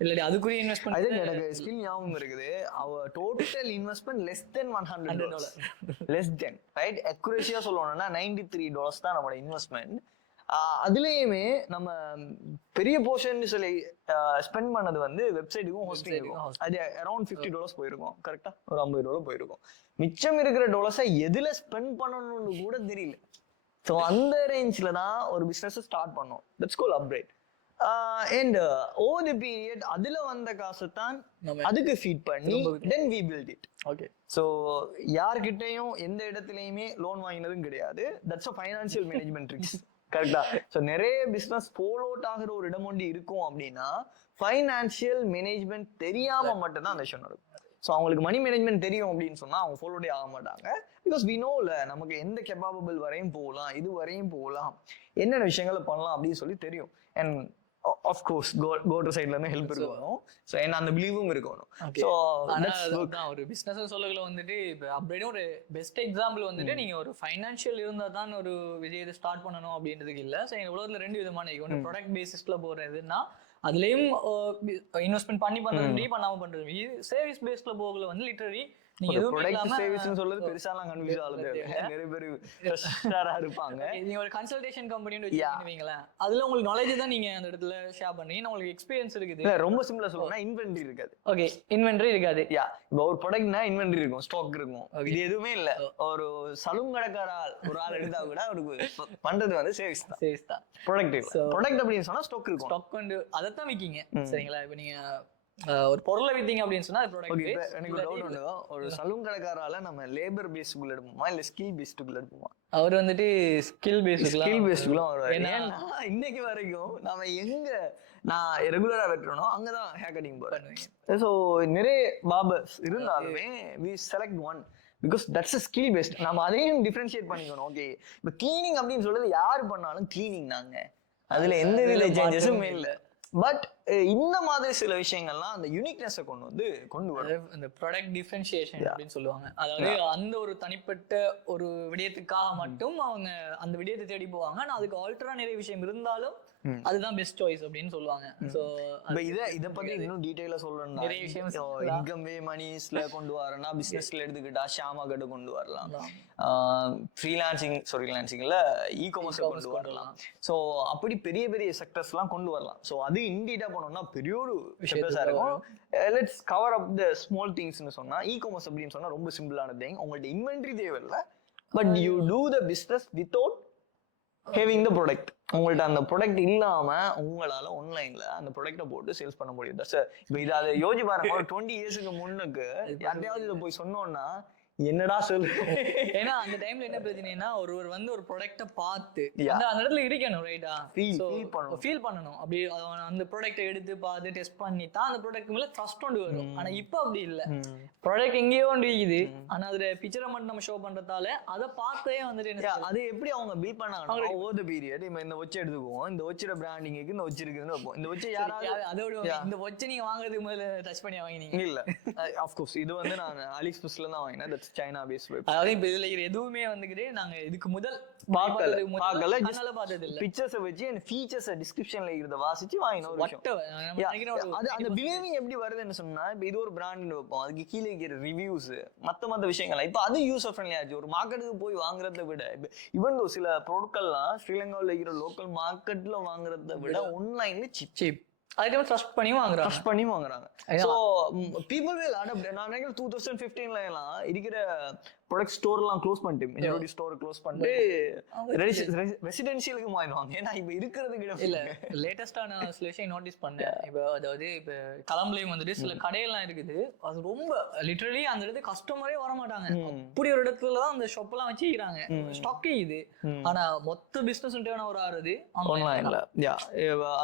இல்ல. அதுக்குரிய இன்வெஸ்ட்மெண்ட் எனக்கு ஸ்கில் ஞாபகம் இருக்குது. அவர் total investment less than $100, less than, right? அக்யூரேசியா சொல்லணும்னா $93 தான் நம்மளோட இன்வெஸ்ட்மெண்ட். அதுலயுமே நம்ம பெரிய போர்ஷன் சொல்லி ஸ்பெண்ட் பண்ணது வந்து வெப்சைட்டுக்கும் ஹோஸ்டிங்கும். அது அரௌண்ட் $50 போயிருக்கும், கரெக்டா? ஒரு $50 போயிருக்கும். மிச்சம் இருக்கிற டாலர்ஸை எதுல ஸ்பெண்ட் பண்ணணும்னு கூட தெரியல. ஸோ அந்த ரேஞ்சில தான் ஒரு பிசினஸ் ஸ்டார்ட் பண்ணோம். That's called upgrade. And over the period அதுல வந்த காசை தான் அதுக்கு ஃபீட் பண்ணி then we build it. Okay. So யார்கிட்டையும் எந்த இடத்துலையுமே லோன் வாங்கினதும் கிடையாது. That's a financial management tricks, கரெக்டா? ஸோ நிறைய பிஸ்னஸ் ஃபாலோ அவுட் ஆகிற ஒரு இடம் ஒன்று இருக்கும் அப்படின்னா ஃபைனான்சியல் மேனேஜ்மெண்ட் தெரியாம மட்டும்தான் அந்த விஷயம் நடக்கும். ஸோ அவங்களுக்கு மணி மேனேஜ்மெண்ட் தெரியும் அப்படின்னு சொன்னா அவங்க ஃபாலோடே ஆக மாட்டாங்க. பிகாஸ் வி நோல நமக்கு எந்த கெப்பாபபிள் வரையும் போகலாம், இது வரையும் போகலாம், என்னென்ன விஷயங்களை பண்ணலாம் அப்படின்னு சொல்லி தெரியும். அண்ட் ஆஃப் கோர்ஸ் கோட் சைட்ல இருந்து ஹெல்ப் இருக்கணும். ஸோ என்ன அந்த பிலீவும் இருக்கணும். ஸோ ஒரு பிசினஸ் சொல்லல வந்துட்டு இப்போ அப்படியே ஒரு பெஸ்ட் எக்ஸாம்பிள் வந்துட்டு நீங்க ஒரு ஃபைனான்சியல் இருந்தா தான் ஒரு விஷயத்தை ஸ்டார்ட் பண்ணணும் அப்படின்றதுக்கு இல்லை. ஸோ எங்க உலகத்துல 2 விதமான ஒன்று ப்ராடக்ட் பேசிஸ்ல போறதுன்னா அதுலயும் இன்வெஸ்ட்மெண்ட் பண்ணி பண்றது, பண்ணாம பண்றது. சர்வீஸ் பேஸ்ல போகல வந்து லிட்டரலி நீங்க எதுவுமே ப்ராடக்ட் இல்லாம சர்வீஸ்னு சொல்றது பெருசாலாம் கன்ஃபியூஸ் ஆகுது. நிறைய பேர் ஃப்ரெஷரா இருப்பாங்க. நீங்க ஒரு கன்சல்டேஷன் கம்பெனின்னு வச்சுக்கிட்டீங்களா, அதுல உங்களுக்கு நாலேஜ் தான் நீங்க அந்த இடத்துல ஷேர் பண்ணீங்க, உங்களுக்கு எக்ஸ்பீரியன்ஸ் இருக்குது. இல்ல ரொம்ப சிம்பிளா சொல்லணும்னா இன்வென்டரி இருக்காது. ஓகே, இன்வென்டரி இருக்காது. இப்போ ஒரு ப்ராடக்ட்னா இன்வென்டரி இருக்கும், ஸ்டாக் இருக்கும். இது எதுவுமே இல்ல. ஒரு சலூன் கடைக்கார ஒரு ஆள் எடுத்தா கூட அவருக்கு பண்றது வந்து சேல்ஸ் தான். ப்ராடக்ட் அப்படின்னு சொன்னா ஸ்டாக் இருக்கும். ஸ்டாக் வந்து அதைத்தான் விக்கீங்க. சரிங்களா? இப்ப நீங்க ஒரு பொருளை வித்தீங்க அப்படின்னு சொன்னா ப்ராடக்ட். எனக்கு ஒரு டவுட் உண்டு. ஒரு சலூன் கடைக்காரால நம்ம லேபர் பேஸ்டுக்குள்ள எடுப்போமா இல்ல ஸ்கில் பேஸ்டுக்குள்ள எடுப்போமா? அவர் வந்துட்டு ஸ்கில் பேஸ்டுக்குள்ள வருவாரு. ஏன்னா இன்னைக்கு வரைக்கும் நாம எங்க நான் ரெகுலரா வெட்டுறனோ அங்கதான் ஹேர் கட்டிங் போறேன். ஸோ நிறைய பார்பர்ஸ் இருந்தாலுமே we select one because that's a skill based. நம்ம அதையும் டிஃபரன்ஷியேட் பண்ணிக்கணும். ஓகே, இப்போ கிளீனிங் அப்படின்னு சொல்றது யாரு பண்ணாலும் கிளீனிங் தாங்க, அதுல எந்த வித சேஞ்சஸுமே இல்லை. பட் இந்த மாதிரி சில விஷயங்கள்லாம் அந்த யூனிக்னஸை கொண்டு வரும். இந்த ப்ராடக்ட் டிஃபரன்ஷியேஷன் அப்படின்னு சொல்லுவாங்க. அதாவது அந்த ஒரு தனிப்பட்ட ஒரு விடயத்துக்காக மட்டும் அவங்க அந்த விடயத்தை தேடி போவாங்க. ஆனா அதுக்கு ஆல்டரா நிறைய விஷயம் இருந்தாலும் அதுதான் பெஸ்ட் சாய்ஸ் அப்படின்னு சொல்லுவாங்க. சோ இத பத்தி இன்னும் டீடைலா சொல்லணும்னா நிறைய விஷயம் இன்கம் வே மணிஸ்ல கொண்டு வரனா, பிசினஸ்ல எடுத்துக்கிட்டா ஷாமா கட்ட கொண்டு வரலாம், ஃப்ரீலான்சிங்ல இ-காமர்ஸ் கொண்டு வரலாம். சோ அப்படி பெரிய பெரிய செக்டர்ஸ் எல்லாம் கொண்டு வரலாம். சோ அது இன்டீடா போனோம்னா பெரிய ஒரு செக்டர்ஸா இருக்கும். Let's cover up the small திங்ஸ்னு சொன்னா இ-காமர்ஸ் அப்படின்னு சொன்னா ரொம்ப சிம்பிளான திங். உங்கள்ட்ட இன்வென்டரி தேவையில்லை, but you do the business without having the product. உங்கள்ட்ட அந்த ப்ராடக்ட் இல்லாம உங்களால ஆன்லைன்ல அந்த ப்ராடக்ட்டை போட்டு சேல்ஸ் பண்ண முடியும். இப்போ இதை அதை யோசிச்சு பாருங்க. ஒரு 20 இயர்ஸ்க்கு முன்னுக்கு யார்ட்டையாவது இதை போய் சொன்னோம்னா என்னடா சொல்லு. ஏன்னா அந்த டைம்ல என்ன பிரச்சனைனா ஒருவர் வந்து ஒரு ப்ராடக்ட்ட பார்த்து அந்த இடத்துல இருக்கணும், ரைட்டா? ஃபீல் பண்ணணும். அப்படி அந்த ப்ராடக்ட்டை எடுத்து பார்த்து டெஸ்ட் பண்ணி தான் அந்த ப்ராடக்ட் மேல ட்ரஸ்ட் கொண்டு வரும். ஆனா இப்போ அப்படி இல்ல. ப்ராடக்ட் எங்கேயோ ஒன்று இருக்குது, ஆனா அதுல பிக்சரை மட்டும் நம்ம ஷோ பண்றதால அதை பார்த்தே வந்துட்டு அது எப்படி அவங்க பில்ட் பண்ணாங்க ஓவர் தி பீரியட். இப்போ இந்த வாட்ச் எடுத்துக்குவோம், இந்த வாட்சோட பிராண்டிங்க்கு இந்த வாட்ச் இருக்குன்னு வைப்போம். இந்த வாட்ச் யாராவது அதோட இந்த வாட்ச் நீங்க வாங்குறதுக்கு முதல்ல டச் பண்ணி வாங்கினீங்க? இல்ல, ஆஃப் கோர்ஸ் இது வந்து நான் அலிஎக்ஸ்பிரஸ்ல தான் வாங்கினேன். China based web. அதாவது இப்ப இதுல எதுவுமே வந்துகிட்டு நாங்க இதுக்கு முதல் பார்க்கல பார்த்தது இல்ல. பிக்சர்ஸ் வச்சு அந்த ஃபீச்சர்ஸ் டிஸ்கிரிப்ஷன்ல இருக்கிறத வாசிச்சு வாங்கின ஒரு விஷயம். அது அந்த பிலீவிங் எப்படி வருதுன்னு சொன்னா, இப்போ இது ஒரு பிராண்ட் வைப்போம், அதுக்கு கீழே இருக்கிற ரிவ்யூஸ் மத்த விஷயங்கள் இப்போ அது யூசர் ஃப்ரெண்ட்லி ஆச்சு. ஒரு மார்க்கெட்டுக்கு போய் வாங்குறதை விட ஈவன் சில பொருட்கள்லாம் ஸ்ரீலங்காவில் இருக்கிற லோக்கல் மார்க்கெட்ல வாங்குறதை விட ஆன்லைன்ல சீப் அதுக்கு ட்ரஸ்ட் பண்ணி வாங்குறாங்க. So people will adapt. நான் நினைக்கிறேன் 2015ல எல்லாம் இருக்கிற ப்ராடக்ட் ஸ்டோர் எல்லாம் க்ளோஸ் பண்ணிட்டு மெஜாரிட்டி ஸ்டோர் க்ளோஸ் பண்ணிட்டு ரெசிடென்ஷியலுக்கு மாறிடுவாங்க. ஏன்னா இப்ப இருக்கிறதுக்கு இல்ல. லேட்டஸ்டான சில விஷயம் நோட்டீஸ் பண்ணேன். இப்போ அதாவது இப்ப கலம்பலையும் வந்துட்டு சில கடையெல்லாம் இருக்குது, அது ரொம்ப லிட்டரலி அந்த இடத்துக்கு கஸ்டமரே வர மாட்டாங்க. அப்படி ஒரு இடத்துலதான் அந்த ஷாப் எல்லாம் வச்சுக்கிறாங்க, ஸ்டாக்கே இது. ஆனா மொத்த பிசினஸ் டேர்ன் ஓவர் ஆகுறது ஆன்லைன்ல.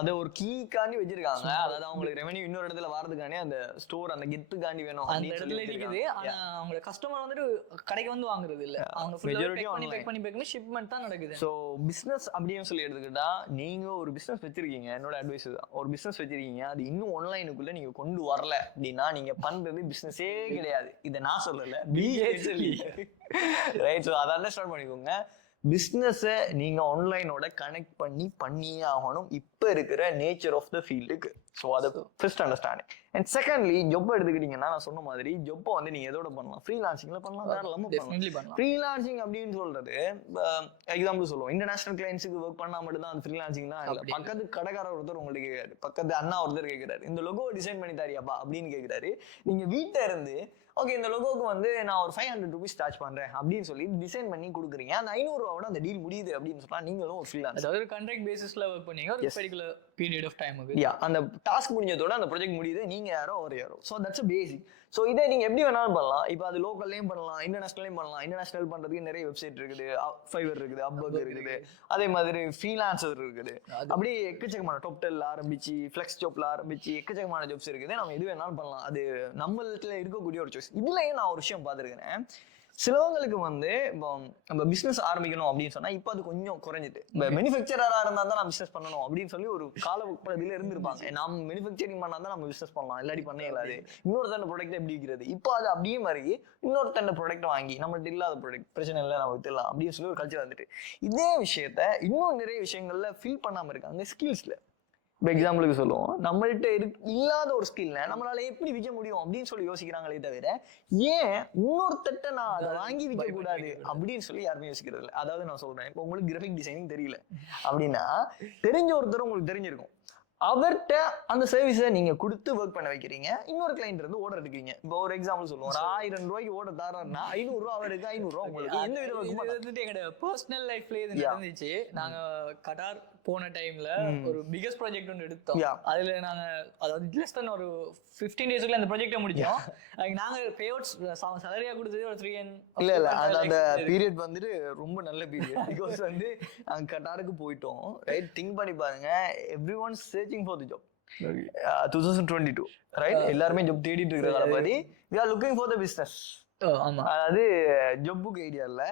அதை ஒரு கீக்காண்டி வச்சிருக்காங்க. அதாவது அவங்களுக்கு ரெவென்யூ இன்னொரு இடத்துல வரதுக்காண்டி அந்த ஸ்டோர் அந்த கெத்துக்காண்டி வேணும் அந்த இடத்துல இருக்குது. ஆனா அவங்க கஸ்டமர் வந்துட்டு கடைக்கு வந்து வாங்குறது இல்ல, அவங்க பேக் பண்ணி ஷிப்மென்ட் தான் நடக்குது. சோ பிசினஸ் அப்படினு சொல்லி எடுத்துக்கிட்டா, நீங்க ஒரு பிசினஸ் வச்சிருக்கீங்க, என்னோட அட்வைஸ் தான், ஒரு பிசினஸ் வச்சிருக்கீங்க, அது இன்னும் ஆன்லைனுக்குள்ள நீங்க கொண்டு வரல அப்படின்னா நீங்க பண்றது பிசினஸே கிடையாது. இதை நான் சொல்லல, ரைட்? ஸோ அதை அண்டர்ஸ்டாண்ட் பண்ணிக்கோங்க. பிஸ்னஸை நீங்கள் ஆன்லைனோட கனெக்ட் பண்ணியே ஆகணும் இப்போ இருக்கிற நேச்சர் ஆஃப் த ஃபீல்டுக்கு. ஸோ அதை first understanding. And secondly job எடுத்துக்கிட்டீங்கன்னா, நான் சொன்ன மாதிரி ஜொப்பை வந்து நீங்கள் எதோட பண்ணலாம், ஃப்ரீலான்சிங்கில் பண்ணலாம், தாராளமாக பண்ணலாம். ஃப்ரீலான்சிங் அப்படின்னு சொல்றது எக்ஸாம்பிள் சொல்லுவோம், இன்டர்நேஷனல் கிளைண்ட்ஸுக்கு ஒர்க் பண்ணால் மட்டும்தான் அது ஃப்ரீலான்சிங் தான் இல்லை. பக்கத்து கடைக்காரர் ஒருத்தர் உங்களுக்கு கேட்குறாரு, பக்கத்து அண்ணா ஒருத்தர் கேட்குறாரு, இந்த லோகோ டிசைன் பண்ணி தாரியாப்பா அப்படின்னு கேட்குறாரு. நீங்கள் வீட்டில் இருந்து ஓகே இந்த லோகோக்கு வந்து நான் ஒரு 500 rupees சார்ஜ் பண்றேன் அப்படின்னு சொல்லி டிசைன் பண்ணி கொடுக்குறீங்க. அந்த 500 ரூபாவோட அந்த டீல் முடியுது அப்படின்னு சொன்னா நீங்களும் ஒரு ஃப்ரீலான்சர். அதாவது ஒரு கான்ட்ராக்ட் பேசிஸ்ல வர்க் பண்ணீங்க ஒரு பர்టిక్యులர் பீரியட் ஆஃப் டைமுக்கு. அந்த டாஸ்க் முடிஞ்சதோட அந்த ப்ராஜெக்ட் முடியுது, நீங்க யாரோ ஒரு யாரோ. So that's basic. ஸோ இதை நீங்க எப்படி வேணாலும் பண்ணலாம். இப்போ அது லோக்கல்லையும் பண்ணலாம், இன்டர்நேஷனல்லையும் பண்ணலாம். இன்டர்நேஷனல் பண்றதுக்கு நிறைய வெப்சைட் இருக்குது, ஃபைவர் இருக்குது, அப்வொர்க் இருக்குது, அதே மாதிரி ஃப்ரீலான்சர் இருக்குது. அப்படியே எக்கச்சக்கமான டாப்டெல்ல ஆரம்பிச்சு ஃபிளெக்ஸ் ஜாப்ல ஆரம்பிச்சு எக்கச்சக்கமான ஜாப்ஸ் இருக்குது. நம்ம எது வேணாலும் பண்ணலாம், அது நம்மள்ட்ட இருக்கக்கூடிய ஒரு சாய்ஸ். இதுலயும் நான் ஒரு விஷயம் பார்த்துருக்கிறேன், சிலவங்களுக்கு வந்து இப்போ நம்ம பிசினஸ் ஆரம்பிக்கணும் அப்படின்னு சொன்னா இப்போ அது கொஞ்சம் குறைஞ்சிட்டு, இப்போ மேனுஃபேக்சரரா இருந்தா தான் நான் பிசினஸ் பண்ணணும் அப்படின்னு சொல்லி ஒரு காலப்பகுதியில இருந்திருப்பாங்க. நம்ம மேனுஃபேக்சரிங் பண்ணா தான் நம்ம பிசினஸ் பண்ணலாம், இல்லாட்டி பண்ண இயலாது. இன்னொருத்தண்ட ப்ராடக்ட் எப்படி இருக்கிறது, இப்போ அது அப்படியே மாதிரி இன்னொருத்தண்ட ப்ராடக்ட் வாங்கி நம்மள்ட்ட இல்லாத ப்ராடக்ட் பிரச்சனை இல்லை நம்ம வித்துடலாம் அப்படின்னு சொல்லி ஒரு கல்ச்சர் வந்துட்டு, இதே விஷயத்த இன்னும் நிறைய விஷயங்கள்ல ஃபில் பண்ணாம இருக்காங்க. ஸ்கில்ஸ்ல இப்போ எக்ஸாம்பிளுக்கு சொல்லுவோம், நம்மள்கிட்ட இல்லாத ஒரு ஸ்கில்ல நம்மளால எப்படி விற்க முடியும் அப்படின்னு சொல்லி யோசிக்கிறாங்களே தவிர ஏன் இன்னொருத்தட்ட நான் அதை வாங்கி விற்க கூடாது அப்படின்னு சொல்லி யாருமே யோசிக்கிறது இல்லை. அதாவது நான் சொல்றேன், இப்போ உங்களுக்கு கிராஃபிக் டிசைனிங் தெரியல அப்படின்னா தெரிஞ்ச ஒருத்தர் உங்களுக்கு தெரிஞ்சிருக்கும், அவர்கிட்ட அந்த சர்வீஸை நீங்க கொடுத்து ஒர்க் பண்ண வைக்கிறீங்க, இன்னொரு கிளைண்ட் இருந்து ஆர்டர் எடுக்கிறீங்க. இப்போ ஒரு எக்ஸாம்பிள் சொல்லுவோம், ஒரு 1000 ரூபாய்க்கு ஆர்டர் தராருன்னா 500 ரூபா அவருக்கு, 500 ரூபா உங்களுக்கு. எந்த வித எங்களோட பர்சனல் லைஃப்ல இது நடந்துச்சு. நாங்க கட்டார் போன டைம்ல ஒரு பிகஸ்ட் ப்ராஜெக்ட் ஒன்று எடுத்தோம். அதுல நாங்க அதாவது லெஸ் தென் ஒரு 15 டேஸ்க்குள்ள அந்த ப்ராஜெக்டை முடிச்சோம். நாங்க பே அவுட்ஸ் சாலரியா கொடுத்தது ஒரு 3 இல்ல அந்த பீரியட் வந்துட்டு ரொம்ப நல்ல பீரியட். பிகாஸ் வந்து நாங்க கட்டாருக்கு போயிட்டோம், ரைட்? திங்க் பண்ணி பாருங்க, every one searching for the job. 2022 right? எல்லாருமே ஜாப் தேடிட்டு இருக்கிறதால பாதி we are looking for the business. அதாவது ஜாப் புக் ஐடியா இல்ல,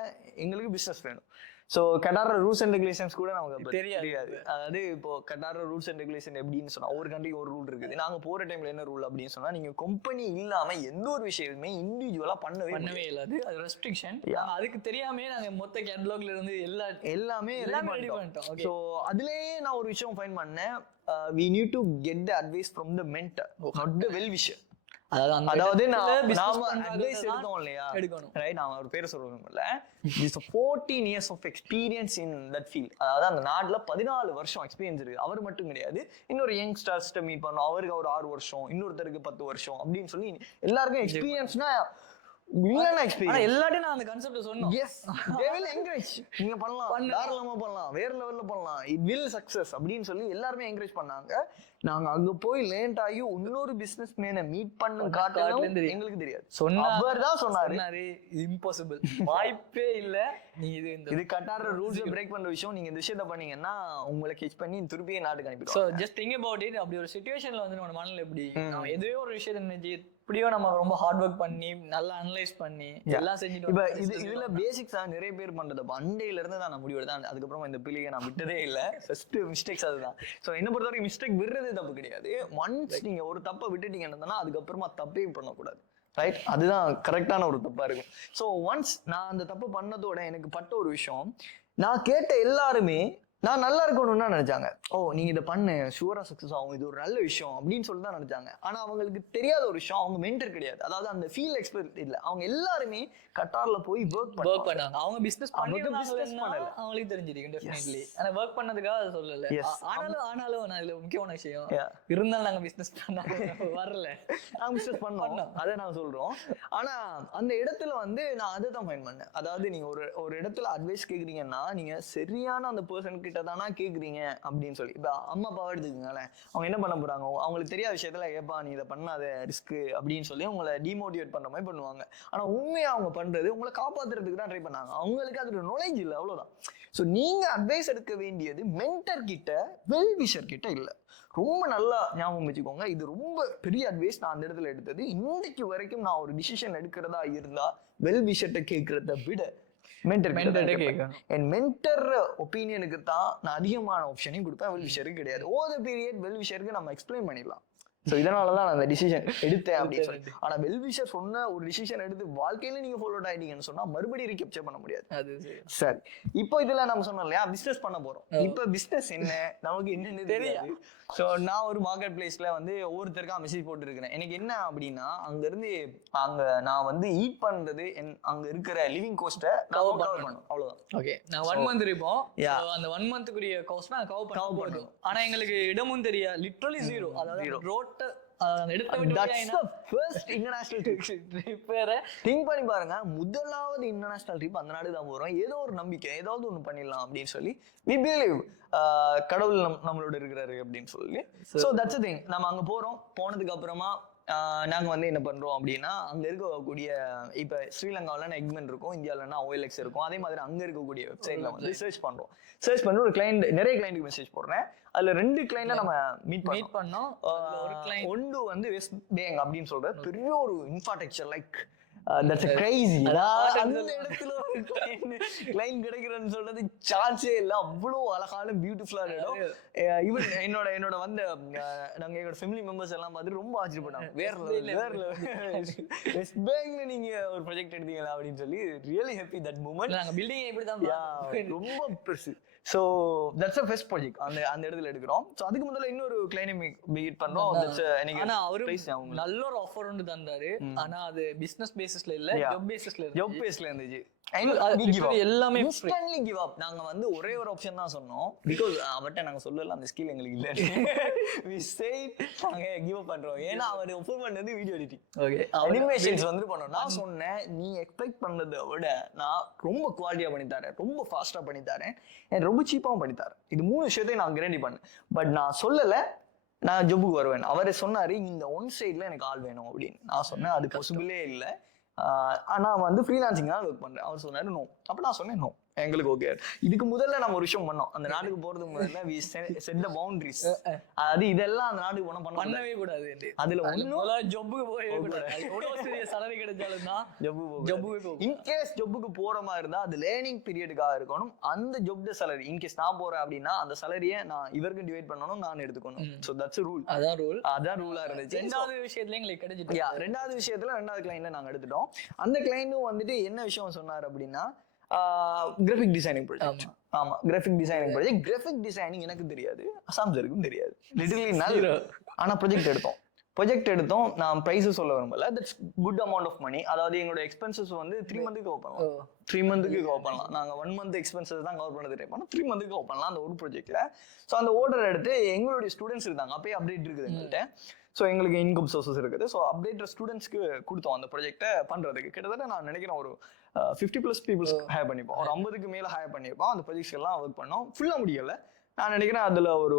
எங்களுக்கு பிசினஸ் வேணும். ஸோ கட்டார ரூல்ஸ் அண்ட் ரெகுலேஷன்ஸ் கூட நமக்கு தெரியாது. அதாவது இப்போ கட்டார ரூல்ஸ் அண்ட் ரெகுலேஷன் எப்படின்னு சொன்னா, ஒரு கண்ட்ரிக்கு ஒரு ரூல் இருக்குது. நாங்க போற டைம்ல என்ன ரூல் அப்படின்னு சொன்னா, நீங்க கம்பெனி இல்லாம எந்த ஒரு விஷயமே இண்டிவிஜுவலா பண்ணவே இல்லாது, அது ரெஸ்ட்ரிக்ஷன். அதுக்கு தெரியாமே நாங்க மொத்த கேட்டலாக்ல இருந்து எல்லாமே ரெடி பண்ணிட்டோம். ஸோ அதுலயே நான் ஒரு விஷயம் ஃபைண்ட் பண்ணேன், we need to get the advice from the mentor, not the well wisher. அதாவது நாம அட்வைஸ் எடுத்தோம் இல்லையா, ரைட்? நான் ஒரு பேரை சொல்லுவேன்ல, it's 14 years of experience in that field. அதாவது அந்த நாட்டுல 14 வருஷம் எக்ஸ்பீரியன்ஸ் இருக்கு. அவர் மட்டும் கிடையாது, இன்னொரு யங்ஸ்டர்ஸ்ட்ட மீட் பண்ணோம், அவருக்கு ஒரு 6 வருஷம், இன்னொருத்தருக்கு 10 வருஷம் அப்படின்னு சொல்லி எல்லாருக்கும் எக்ஸ்பீரியன்ஸ்னா எல்லாத்தையும் நான் அந்த கான்செப்ட் சொன்னோம். Yes, they will encourage. நீங்க பண்ணலாம், தாராளமா பண்ணலாம், வேற லெவல்ல பண்ணலாம், it will success அப்படின்னு சொல்லி எல்லாருமே என்கரேஜ் பண்ணாங்க. நாங்க அங்க போய் லேண்ட் ஆகி இன்னொரு பிசினஸ் மேனை மீட் பண்ண காட்டலாம் எங்களுக்கு தெரியாது. அவர் தான் சொன்னாரு, இம்பாசிபிள், வாய்ப்பே இல்ல, நீங்க இது கட்டார ரூல்ஸ் பிரேக் பண்ற விஷயம், நீங்க இந்த விஷயத்த பண்ணீங்கன்னா உங்களை கேட்ச் பண்ணி திருப்பியே நாட்டுக்கு அனுப்பிடுவோம். So just think about it. அப்படி ஒரு சிச்சுவேஷன்ல வந்து நம்ம மனநிலை எப்படி, நம்ம எதோ ஒரு விஷயத்தை நினைச்சு இப்படியோ நம்ம ரொம்ப ஹார்ட் ஒர்க் பண்ணி நல்லா அனலைஸ் பண்ணி எல்லாம் செஞ்சுட்டு. இப்ப இதுல பேசிக்ஸா நிறைய பேர் பண்றது அண்டையில இருந்து தான் நான் முடிவெடுத்தேன். அதுக்கப்புறம் இந்த பிள்ளையை நான் விட்டதே இல்லை. ஃபர்ஸ்ட் மிஸ்டேக்ஸ் அதுதான். ஸோ என்ன பொறுத்த வரைக்கும் மிஸ்டேக் விடுறது தப்பு கிடையாது. ஒன்ஸ் நீங்க ஒரு தப்பை விட்டுட்டீங்கன்னா அதுக்கப்புறமா தப்பே பண்ணக்கூடாது, ரைட்? அதுதான் கரெக்டான ஒரு தப்பா இருக்கும். ஸோ ஒன்ஸ் நான் அந்த தப்பு பண்ணதோட எனக்கு பட்ட ஒரு விஷயம், நான் கேட்ட எல்லாருமே நான் நல்லா இருக்கணும்னு தான் நினைச்சாங்க. ஓ, நீங்க இதை பண்ணு, ஷூரா சக்சஸ் ஆகும், இது ஒரு நல்ல விஷயம் அப்படின்னு சொல்லி தான் நினைச்சாங்க. ஆனா அவங்களுக்கு தெரியாத ஒரு விஷயம், அவங்க மென்டர் கிடையாது. அதாவது அந்த ஃபீல்ட் எக்ஸ்பர்ட் இல்ல. அவங்க எல்லாருமே கட்டார்ல போய் ஒர்க் பண்ணாங்க. அவங்க பிசினஸ் பண்ணல, அவங்களுக்கு தெரிஞ்சிருக்கும் டெஃபினெட்லி. ஆனா ஒர்க் பண்ணதுக்காக அதை சொல்லல. ஆனாலும் நான் இதுல முக்கியமான விஷயம், இருந்தாலும் நாங்க பிசினஸ் பண்ண வரல, நாங்க பிசினஸ் பண்ணோம், அதை நான் சொல்றோம். ஆனா அந்த இடத்துல வந்து நான் அதை தான் ஃபைண்ட் பண்ணேன். அதாவது நீங்க ஒரு இடத்துல அட்வைஸ் கேக்குறீங்கன்னா, நீங்க சரியான அந்த பர்சனுக்கு கிட்ட தானா கேக்குறீங்க அப்படின்னு சொல்லி. இப்ப அம்மா அப்பாவை எடுத்துக்கங்களேன், அவங்க என்ன பண்ண போறாங்க, அவங்களுக்கு தெரியாத விஷயத்துல ஏப்பா நீ இதை பண்ணாத, ரிஸ்க் அப்படின்னு சொல்லி உங்களை டிமோட்டிவேட் பண்ற மாதிரி பண்ணுவாங்க. ஆனா உண்மையா அவங்க பண்றது உங்களை காப்பாத்துறதுக்கு தான் ட்ரை பண்ணாங்க. அவங்களுக்கு அது நாலேஜ் இல்லை, அவ்வளவுதான். ஸோ நீங்க அட்வைஸ் எடுக்க வேண்டியது மென்டர் கிட்ட, வெல் விஷர் கிட்ட இல்லை. ரொம்ப நல்லா ஞாபகம் வச்சுக்கோங்க, இது ரொம்ப பெரிய அட்வைஸ் நான் அந்த இடத்துல எடுத்தது. இன்னைக்கு வரைக்கும் நான் ஒரு டிசிஷன் எடுக்கிறதா இருந்தா வெல் விஷர்ட்ட கேட்கறத விட மென்டர் ஒப்பீனியனுக்கு தான் நான் அதிகமான ஆப்ஷனையும் கொடுப்பேன், வெல் விஷருக்கு கிடையாது. ஓவர் பீரியட் வெல் விஷருக்கு நம்ம எக்ஸ்பிளைன் பண்ணிடலாம். ஸோ இதனாலதான் நான் அந்த டிசிஷன் எடுத்தேன் அப்படின்னு சொல்லி. ஆனா வெல் விஷர் சொன்ன ஒரு டிசிஷன் எடுத்து வாழ்க்கையில நீங்க ஃபாலோ ஆயிட்டீங்கன்னு சொன்னா மறுபடியும் ரீகேப்சர் பண்ண முடியாது. சரி, இப்போ இதுல நம்ம சொன்னோம் இல்லையா, பிசினஸ் பண்ண போறோம். இப்ப பிசினஸ் என்ன நமக்கு என்னன்னு தெரியாது. ஸோ நான் ஒரு மார்க்கெட் பிளேஸ்ல வந்து ஒவ்வொருத்தருக்கா மெசேஜ் போட்டு இருக்கிறேன். எனக்கு என்ன அப்படின்னா, அங்க இருந்து அங்க நான் வந்து ஈட் பண்றது, அங்க இருக்கிற லிவிங் கோஸ்ட்டை கவர் பண்ணணும், அவ்வளவுதான். ஓகே, நான் 1 மந்த் இருப்போம். அந்த 1 மந்த்க்குரிய காஸ்ட் நான் கவர் பண்ணுவோம். ஆனா எங்களுக்கு இடமும் தெரியாது, லிட்டரலி ஜீரோ. அதாவது ரோட் முதலாவது இன்டர்நேஷனல் ட்ரிப் அந்த நாடு தான் போறோம். ஏதோ ஒரு நம்பிக்கை, ஏதாவது ஒண்ணு பண்ணிடலாம் அப்படின்னு சொல்லி we believe கடவுள் நம்மளோட இருக்கிறாரு அப்படின்னு சொல்லி. So that's the thing. நம்ம அங்க போறோம். போனதுக்கு அப்புறமா நாங்க வந்து என்ன பண்றோம் அப்படின்னா, அங்க இருக்கக்கூடிய இப்ப ஸ்ரீலங்காவில எக்மென்ட் இருக்கும், இந்தியாவிலன்னா OLX இருக்கும். அதே மாதிரி அங்க இருக்கக்கூடிய வெப்சைட்ல வந்து சர்ச் பண்ணி ஒரு கிளைண்ட், நிறைய கிளைண்ட்டுக்கு மெசேஜ் போடுறேன். அதுல 2 கிளைண்ட்ல நம்ம மீட் பண்ணோம். ஒன்று வந்து வெஸ்ட் பேங்க் அப்படின்னு சொல்ற பெரிய ஒரு இன்ஃப்ராஸ்ட்ரக்சர், லைக் that's crazy. அந்த இடத்துல ஒரு கிளைண்ட் கிடைக்கிறன்னு சொல்றது சான்ஸே இல்லை. அவ்வளோ அழகான பியூட்டிஃபுல்லான இடம். ஈவன் என்னோட வந்த நாங்க எங்களோட ஃபேமிலி மெம்பர்ஸ் எல்லாம் பார்த்துட்டு ரொம்ப ஆச்சரியப்பட்டாங்க. வேற வெஸ்ட் பேங்க்ல நீங்க ஒரு ப்ராஜெக்ட் எடுத்தீங்களா அப்படின்னு சொல்லி. Really happy that moment. நாங்க பில்டிங் எப்படி தான் ரொம்ப பெருசு. So that's a first project அந்த இடத்துல எடுக்கிறோம். ஸோ அதுக்கு முதல்ல இன்னொரு கிளைனை மீட் பண்றோம். ஆனா அவரு நல்ல ஒரு ஆஃபர் ஒன்று தந்தாரு. ஆனா அது பிசினஸ் பேசிஸ்ல இல்ல, ஜாப் பேஸ்ல இருந்துச்சு. எல்லாமே இன்ஸ்டன்ட்லி கிவ் அப். நாங்க வந்து ஒரே ஒரு ஆப்ஷன் தான் சொன்னோம், பிகாஸ் அவர்கிட்ட நாங்க சொல்லல அந்த ஸ்கில் எங்களுக்கு இல்ல. we said நாங்க கிவ் அப் பண்றோம். ஏன்னா அவர் ஆஃபர் பண்ணது வீடியோ எடிட்டிங், ஓகே, அனிமேஷன்ஸ் வந்து பண்ணோம். நான் சொன்னேன், நீ எக்ஸ்பெக்ட் பண்ணதை விட நான் ரொம்ப குவாலிட்டியா பண்ணி தரேன், ரொம்ப ஃபாஸ்டா பண்ணி தரேன், ரொம்ப சீப்பாவும் பண்ணி தரேன். இது 3 விஷயத்தையும் நான் கேரண்டி பண்ணேன். பட் நான் சொல்லல நான் ஜப்புக்கு வருவேன். அவரே சொன்னாரு, இந்த ஒன் சைட்ல எனக்கு ஆள் வேணும் அப்படின்னு. நான் சொன்னேன் அது பாசிபிளே இல்லை, ஆனா வந்து ஃப்ரீலான்சிங் தான் ஒர்க் பண்றேன். அவர் சொன்னாரு நோ. அப்ப நான் சொன்னேன் நோ, எங்களுக்கு ஓகே. இதுக்கு முதல்ல நம்ம ஒரு விஷயம் பண்ணோம். அந்த நாட்டுக்கு போறதுக்கு முதல்ல we set the boundaries. அது இதெல்லாம் அந்த நாட்டுக்கு போனா பண்ணவே கூடாது. அதுல ஒண்ணும் ஜப்புக்கு போகவே கூடாது. எவ்வளவு பெரிய salary கிடைச்சாலும் தான் ஜப்புக்கு போகும். இன் கேஸ் ஜப்புக்கு போற மாதிரி இருந்தா அது லேர்னிங் பீரியடுக்காக இருக்கணும். அந்த ஜப் salary இன் கேஸ் நான் போறேன் அப்படின்னா அந்த salary-ய நான் இவருக்கு டிவைட் பண்ணனும், நான் எடுத்துக்கணும். So that's rule. அதான் ரூலா இருந்துச்சு. ரெண்டாவது விஷயத்துல எங்களுக்கு கிடைச்சிட்டு, ரெண்டாவது விஷயத்துல ரெண்டாவது கிளைண்ட்ல நாங்க எடுத்துட்டோம். அந்த கிளைண்ட்டும் வந்துட்டு என்ன விஷயம் சொன்னார் அப்படின்னா, கிராஃபிக் டிசைனிங் ப்ராஜெக்ட். ஆமா, graphic designing project. Graphic designing எனக்கு தெரியாது, அசாம்சருக்கும் தெரியாது, லிட்டரலி நல்ல. ஆனா ப்ராஜெக்ட் எடுத்தோம். நான் பிரைஸ் சொல்ல விரும்பல, that's good amount of money. அதாவது எங்களோட எக்ஸ்பென்சஸ் வந்து 3 மந்த்துக்கு கவர் பண்ணலாம். 3 மந்த்துக்கு கவர் பண்ணலாம். நாங்க 1 மந்த் எக்ஸ்பென்சஸ் தான் கவர் பண்ணது ட்ரை பண்ணோம். 3 மந்த்துக்கு கவர் பண்ணலாம் அந்த ஒரு ப்ராஜெக்ட்ல. ஸோ அந்த ஆர்டர் எடுத்து எங்களுடைய ஸ்டூடெண்ட்ஸ் இருந்தாங்க, அப்பயே அப்டேட் இருக்குது எங்கள்கிட்ட. ஸோ எங்களுக்கு இன்கம் சோர்சஸ் இருக்குது. ஸோ அப்டேட் ஸ்டூடெண்ட்ஸ்க்கு கொடுத்தோம் அந்த ப்ராஜெக்டை பண்றதுக்கு. கிட்டத்தட்ட நான் நினைக்கிறேன் ஒரு 50+ பீப்புள்ஸ் ஹையர் பண்ணிப்போம். ஒரு 50க்கு மேல ஹையர் பண்ணியிருப்போம். அந்த ப்ராஜெக்ட்ஸ் எல்லாம் ஒர்க் பண்ணோம். ஃபுல்லா முடியல. நான் நினைக்கிறேன் அதுல ஒரு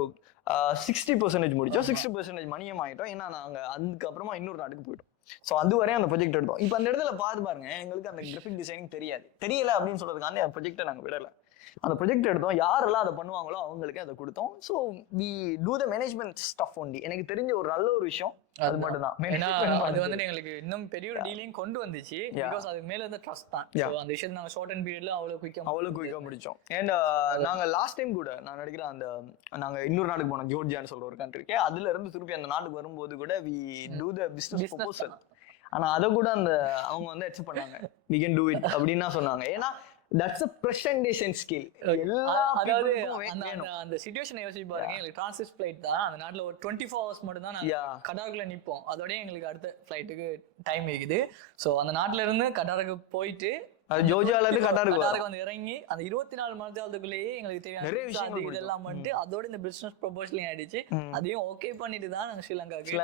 60% முடிச்சோம். 60% மணியம் ஆகிட்டோம். ஏன்னா நாங்க அதுக்கப்புறமா இன்னொரு நாட்டுக்கு போயிட்டோம். ஸோ அது வரையும் அந்த ப்ராஜெக்ட் எடுத்தோம். இப்போ அந்த இடத்துல பாருங்க, எங்களுக்கு அந்த கிராஃபிக் டிசைனிங் தெரியல அப்படின்னு சொல்றதுக்காண்டி அந்த ப்ராஜெக்டை நாங்கள் விடல. அந்த ப்ராஜெக்ட் எடுத்தோம். யாரெல்லாம் அதை பண்ணுவாங்களோ அவங்களுக்கு அதை கொடுத்தோம். So we do the management stuff only. எனக்கு தெரிஞ்ச ஒரு நல்ல ஒரு விஷயம் அது மட்டும் தான். அது வந்து எங்களுக்கு இன்னும் பெரிய ஒரு டீலிங் கொண்டு வந்துச்சு. பிகாஸ் அது மேல இருந்த ட்ரஸ்ட் தான். அந்த விஷயத்தை நாங்க ஷார்ட் அண்ட் பீரியட்ல அவ்வளவு குயிக்கா முடிச்சோம். அண்ட் நாங்க லாஸ்ட் டைம் கூட நான் நினைக்கிறேன் அந்த நாங்க இன்னொரு நாட்டுக்கு போனோம், ஜோர்ஜியான்னு சொல்ற ஒரு கண்ட்ரிக்கு. அதுல இருந்து திருப்பி அந்த நாட்டுக்கு வரும்போது கூட we do the business proposal. ஆனா அதை கூட அவங்க வந்து அக்செப்ட் பண்ணாங்க. we can do it அப்படின்னு தான் சொன்னாங்க. ஏன்னா that's a presentation skill. அதாவது அந்த சிச்சுவேஷனை யோசிச்சு பாருங்க. எங்களுக்கு டிரான்சிட் ஃபிளைட் தான். அந்த நாட்டுல ஒரு 24 hours மட்டும் தான் நாங்க கட்டாருக்குள்ள நிப்போம். அதோட எங்களுக்கு அடுத்த ஃபிளைட்டுக்கு டைம் ஆகுது. சோ அந்த நாட்டுல இருந்து கட்டாருக்கு போயிட்டு ஜோர்ஜியால இருந்து கட்டாருக்கு வந்து இறங்கி அந்த 24 மணி நேரத்துக்குள்ளேயே எங்களுக்கு தேவையான இதெல்லாம் பண்ணிட்டு அதோட இந்த பிசினஸ் ப்ரொபோசல் ஆயிடுச்சு. அதையும் ஓகே பண்ணிட்டு தான் நாங்க ஸ்ரீலங்காவுக்கு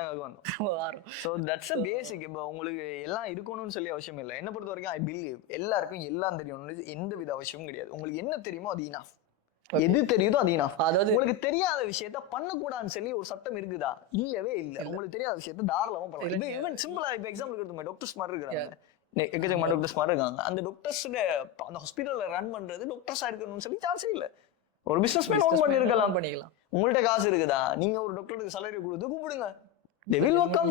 வரோம். ஸோ தட்ஸ் அ பேசிக். இப்போ உங்களுக்கு எல்லாம் இருக்கணும்னு சொல்லி அவசியம் இல்லை. என்ன பொறுத்த வரைக்கும் ஐ பிலீவ் எல்லாருக்கும் எல்லாம் தெரியணும்னு எந்த வித அவசியமும் கிடையாது. உங்களுக்கு என்ன தெரியுமோ அது இனஃப். எது தெரியுதோ அது இனஃப். அதாவது உங்களுக்கு தெரியாத விஷயத்த பண்ணக்கூடாதுன்னு சொல்லி ஒரு சட்டம் இருக்குதா? இல்லவே இல்லை. உங்களுக்கு தெரியாத விஷயத்த தாராளமா பண்ணலாம். ஈவன் சிம்பிளா இப்போ எக்ஸாம்பிள் எடுத்து டாக்டர்ஸ் மாதிரி இருக்கிறாங்க, எக்கச்சக்கமான டாக்டர்ஸ் மாதிரி இருக்காங்க. அந்த டாக்டர்ஸ் அந்த ஹாஸ்பிட்டல்ல ரன் பண்றது டாக்டர்ஸா இருக்கணும்னு சொல்லி சான்ஸே இல்லை. ஒரு பிசினஸ்மேன் ஓன் பண்ணிருக்கலாம். உங்கள்ட்ட காசு இருக்குதா, நீங்க ஒரு டாக்டருக்கு salary கொடுத்து கூப்பிடுங்க, they will welcome.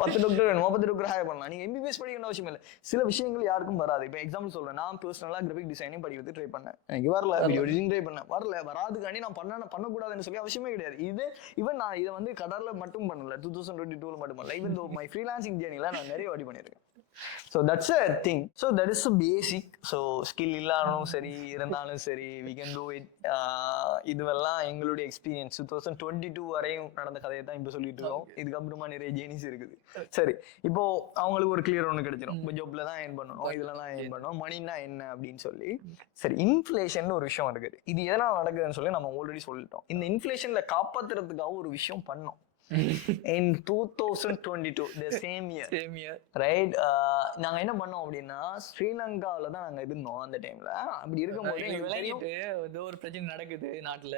10 டாக்டர் வேணும், 30 டாக்டர் ஹையர் பண்ணலாம். நீங்க MBBS படிக்கணும் அவசியம் இல்லை. சில விஷயங்கள் யாருக்கும் வராது. இப்போ எக்ஸாம்பிள் சொல்றேன், நான் பர்சனலா கிராஃபிக் டிசைனிங் படிக்கிறது ட்ரை பண்ணேன். எனக்கு வரல. வீடியோ எடிட்டிங் ட்ரை பண்ணேன், வராதுக்காண்டி நான் பண்ணக்கூடாதுன்னு சொல்லி அவசியமே கிடையாது. ஈவன் நான் இதை வந்து கடார்ல மட்டும் பண்ணல, 2022 மட்டும் பண்ணல. ஈவன் தோ மை ஃப்ரீலான்சிங் ஜேர்னில நான் நிறைய வாட்டி பண்ணியிருக்கேன். So that's a thing. So that is a basic. So skill இல்லாலும் சரி இருந்தாலும் சரி we can do it. இதுவெல்லாம் எங்களுடைய எக்ஸ்பீரியன்ஸ் 2022 வரையும் நடந்த கதையை தான் இப்போ சொல்லிட்டு இருக்கோம். இதுக்கப்புறமா நிறைய ஜேர்னிஸ் இருக்குது. சரி, இப்போ அவங்களுக்கு ஒரு கிளியர் ஒன்று கிடைச்சிடும். இப்போ ஜாப்ல தான் ஏர்ன் பண்ணணும், இதுல தான் ஏர்ன் பண்ணணும், மணின்னா என்ன அப்படின்னு சொல்லி. சரி, இன்ஃப்ளேஷன் ஒரு விஷயம் இருக்குது. இது எதனால நடக்குதுன்னு சொல்லி நம்ம ஆல்ரெடி சொல்லிட்டோம். இந்த இன்ஃப்ளேஷன்ல காப்பாத்துறதுக்காக ஒரு விஷயம் பண்ணோம். In 2022, the same year, right? நாங்க என்ன பண்ணோம் அப்படின்னா ஸ்ரீலங்காவில தான் நாங்க இருந்தோம் அந்த டைம்ல. அப்படி இருக்கும்போது விளையாட்டு ஏதோ ஒரு பிரச்சனை நடக்குது நாட்டுல.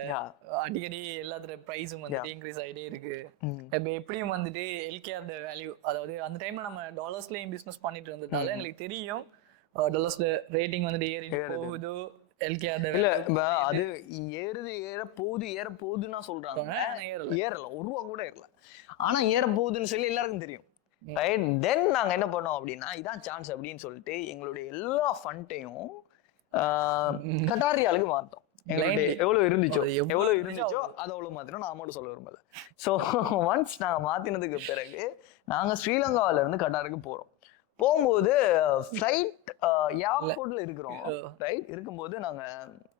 அடிக்கடி எல்லாத்தோட பிரைஸும் வந்துட்டு இன்க்ரீஸ் ஆகிட்டே இருக்கு. இப்போ எப்படியும் வந்துட்டு எல்கேஆர் வேல்யூ, அதாவது அந்த டைம்ல நம்ம டாலர்ஸ்லயும் பிசினஸ் பண்ணிட்டு இருந்ததால எங்களுக்கு தெரியும் டாலர்ஸ்ல ரேட்டிங் வந்துட்டு ஏறி போகுது. இல்ல அது ஏற போகுதுன்னா சொல்றாங்க. ஏறல, ₹1 கூட ஏறல. ஆனா ஏற போகுதுன்னு சொல்லி எல்லாருக்கும் தெரியும். ரைட், தென் நாங்க என்ன பண்ணோம் அப்படின்னா இதான் சான்ஸ் அப்படின்னு சொல்லிட்டு எங்களுடைய எல்லா ஃபண்டையும் கட்டார் ரியாலுக்கு மாத்தோம். எங்களுடைய எவ்வளவு இருந்துச்சோ அது அவ்வளவு மாத்திரம் நான் அமௌண்ட் சொல்ல விரும்பல. ஸோ ஒன்ஸ் நாங்க மாத்தினதுக்கு பிறகு நாங்க ஸ்ரீலங்காவில இருந்து கட்டாருக்கு போகும்போது ஃப்ளைட் ஏர்போர்ட்ல இருக்கிறோம், ரைட்? இருக்கும்போது நாங்க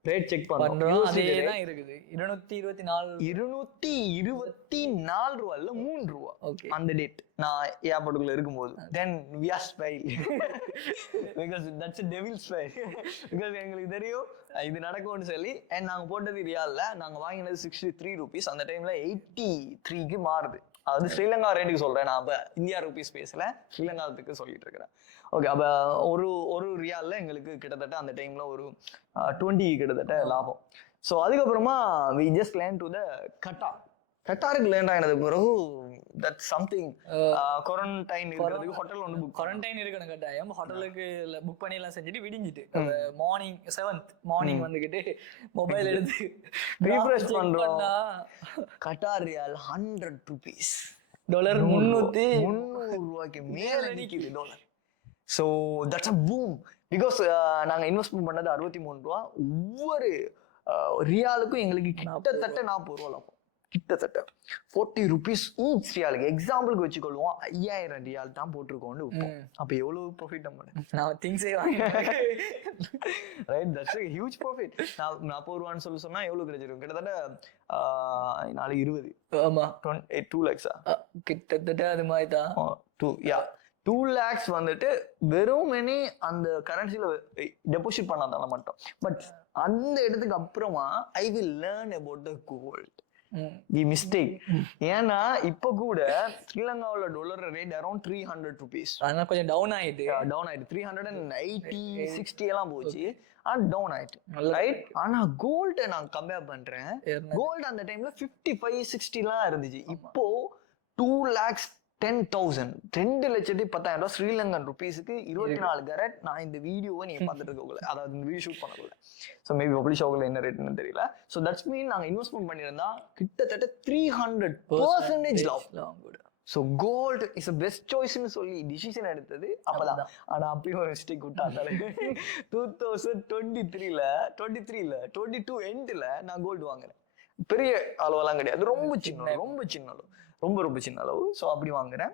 ரேட் செக் பண்றோம். அதே தான் இருக்குது 224 ரூபா இல்ல 3 ரூபா அந்த டேட் நான் ஏர்போர்ட்டுக்குள்ள இருக்கும்போது. Then we are smile because that's a devil's smile because எங்களுக்கு தெரியும் இது நடக்கும்னு சொல்லி. அண்ட் நாங்க போட்டது ரியால்ல, நாங்க வாங்கினது 63 rupees. அந்த டைம்ல 83க்கு மாறுது. அது ஸ்ரீலங்கா ரேட்டுக்கு சொல்றேன் நான், அப்ப இந்தியா ருபீஸ் பேசல, ஸ்ரீலங்காத்துக்கு சொல்லிட்டு இருக்கிறேன். ஓகே, அப்ப ஒரு ரியால்ல எங்களுக்கு கிட்டத்தட்ட அந்த டைம்ல ஒரு 20 கிட்டத்தட்ட லாபம். ஸோ அதுக்கப்புறமா we just land to the கட்டாருக்கு லேண்ட் ஆனது பிறகு தட் சம்திங் குவாரண்டைன் இருக்கிறதுக்கு ஹோட்டல் ஒன்று புக் குவாரண்டைன் இருக்கணும் கட்டாயம். ஹோட்டலுக்கு புக் பண்ணி எல்லாம் செஞ்சுட்டு விடிஞ்சிட்டு மார்னிங் 7th மார்னிங் வந்துகிட்டு மொபைல் எடுத்து ரீஃப்ரெஷ் பண்றோம். கட்டார் ரியால் 100 rupees, டாலர் 300 ரூபாய்க்கு மேல நிக்குது dollar. So that's a boom because நாங்கள் இன்வெஸ்ட்மெண்ட் பண்ணது 63 ரூபா. ஒவ்வொரு ரியாலுக்கும் எங்களுக்கு கிட்டத்தட்ட 40 ரூபா லாபம், கிட்டத்தட்ட 40 rupees ஈச் ரியாலுக்கு. எக்ஸாம்பிளுக்கு வச்சுக்கொள்வோம், 5000 ரியால் தான் போட்டிருக்கோம்னு விற்போம். அப்போ எவ்வளவு ப்ராஃபிட் நம்ம நான் திங்ஸே வாங்கி right? That's a huge profit. 40 ரூபான்னு சொன்னா எவ்வளவு கிடைச்சிருக்கும்? கிட்டத்தட்ட 20 ஆமா 2 lakhs கிட்டத்தட்ட அது மாதிரி தான். 2 lakhs வந்துட்டு வெறுமனே அந்த கரன்சில டெபாசிட் பண்ணாதால மட்டும். பட் அந்த இடத்துக்கு அப்புறமா I will learn about the gold. The mistake. ஏன்னா இப்ப கூட ஸ்ரீலங்காவோட டாலர் ரேட் அரௌண்ட் 300 rupees. ஆனா கொஞ்சம் டவுன் ஆயிட்டு 380 60 எல்லாம் போச்சு. டவுன் ஆயிட்டு, ரைட்? ஆனா கோல்ட நான் கம்பேர் பண்றேன், கோல்டு அந்த டைம்ல 55-60 எல்லாம் இருந்துச்சு. இப்போ 2,10,000 2,10,000 ஸ்ரீலங்கன் ருபீஸுக்கு 24 கேரட். நான் இந்த வீடியோவை நீங்க பார்த்துட்டு இருக்கக்குள்ள, அதாவது இந்த வீடியோ ஷூட் பண்ணக்குள்ள, ஸோ மேபி பப்ளிஷ் ஆகல என்ன ரேட்னு தெரியல. ஸோ தட்ஸ் மீன் நாங்கள் இன்வெஸ்ட்மெண்ட் பண்ணியிருந்தா கிட்டத்தட்ட 300% லாபம் கூட. ஸோ கோல்டு இஸ் பெஸ்ட் சாய்ஸ்ன்னு சொல்லி டிசிஷன் எடுத்தது அப்பதான். ஆனா அப்பயும் ஒரு மிஸ்டேக் விட்டாத்தாலே 2023 எண்ட்ல நான் கோல்டு வாங்குறேன். பெரிய அளவெல்லாம் கிடையாது, ரொம்ப சின்ன அளவு, ரொம்ப சின்ன அளவு. ஸோ அப்படி வாங்குறேன்.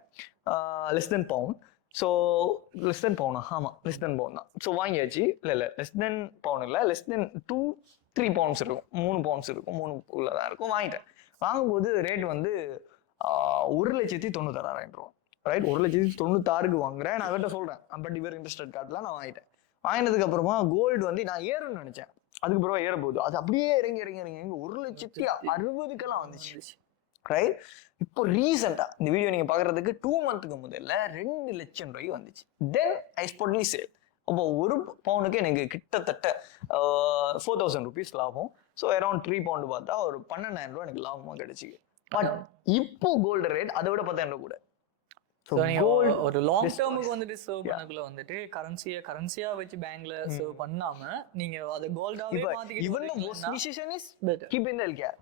Less than pound. So less than பவுனா? ஆமாம், லெஸ் தென் பவுன் தான். ஸோ வாங்கியாச்சு. இல்லை லெஸ் தென் பவுன் இல்லை, லெஸ் தென் 2-3 pounds இருக்கும், 3 pounds இருக்கும், 3 உள்ளதான் இருக்கும். வாங்கிட்டேன். வாங்கும்போது ரேட் வந்து 1,96,000 ரூபா, ரைட்? 1,96,000க்கு வாங்குறேன். நான் அவர்கிட்ட சொல்றேன், பட் இவர் இன்ட்ரெஸ்டட் கார்டில் நான் வாங்கிட்டேன். வாங்கினதுக்கு அப்புறமா கோல்டு வந்து நான் ஏறும்னு நினைச்சேன், அதுக்கு பிறகு ஏற போகுது. அது அப்படியே இறங்கி 1,60,000 வந்துச்சு, ரைட்? இப்போ ரீசெண்டா இந்த வீடியோ நீங்க பாக்குறதுக்கு 2 months முதல்ல 2 லட்சம் ரூபாய் வந்துச்சு. தென் ஐ ஸ்பாட்லி சேல். அப்போ ஒரு பவுனுக்கு எனக்கு கிட்டத்தட்ட 4,000 rupees லாபம். ஸோ அரௌண்ட் 3 pound பார்த்தா ஒரு 12,000 ரூபாய் எனக்கு லாபமா கிடைச்சு. பட் இப்போ கோல்டு ரேட் அதை விட 10,000 கூட. ஒரு லாங் டேர்முக்கு வந்துட்டு சர்வ் பண்ணக்குள்ள வந்துட்டு கரன்சியா வச்சு பேங்க்ல சர்வ் பண்ணாம நீங்க அத கோல்டாவே மாத்திக்கிட்டு even the most decision is keep in the LKR,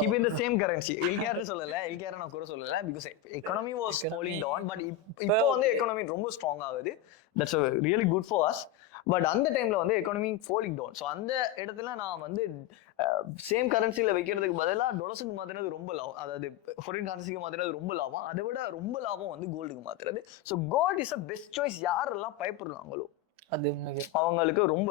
keep in the same currency. LKR சொல்லல, LKR நான் கூட சொல்லல, because economy was falling down. but இப்போ வந்து economy ரொம்ப ஸ்ட்ராங் ஆகுது. that's really good for us. But அந்த டைம்ல வந்து எக்கானமி ஃபாலிங் டவுன். ஸோ அந்த இடத்துல நான் வந்து சேம் கரன்சில வைக்கிறதுக்கு பதிலாக டொலர்ஸுக்கு மாத்தினது ரொம்ப லாபம், அதாவது ஃபாரின் கரன்சிக்கு மாத்தினது ரொம்ப லாபம். அதை விட ரொம்ப லாபம் வந்து கோல்டுக்கு மாத்துறது. So gold is a best choice. யாரெல்லாம் பயப்படுறாங்களோ அது அவங்களுக்கு ரொம்ப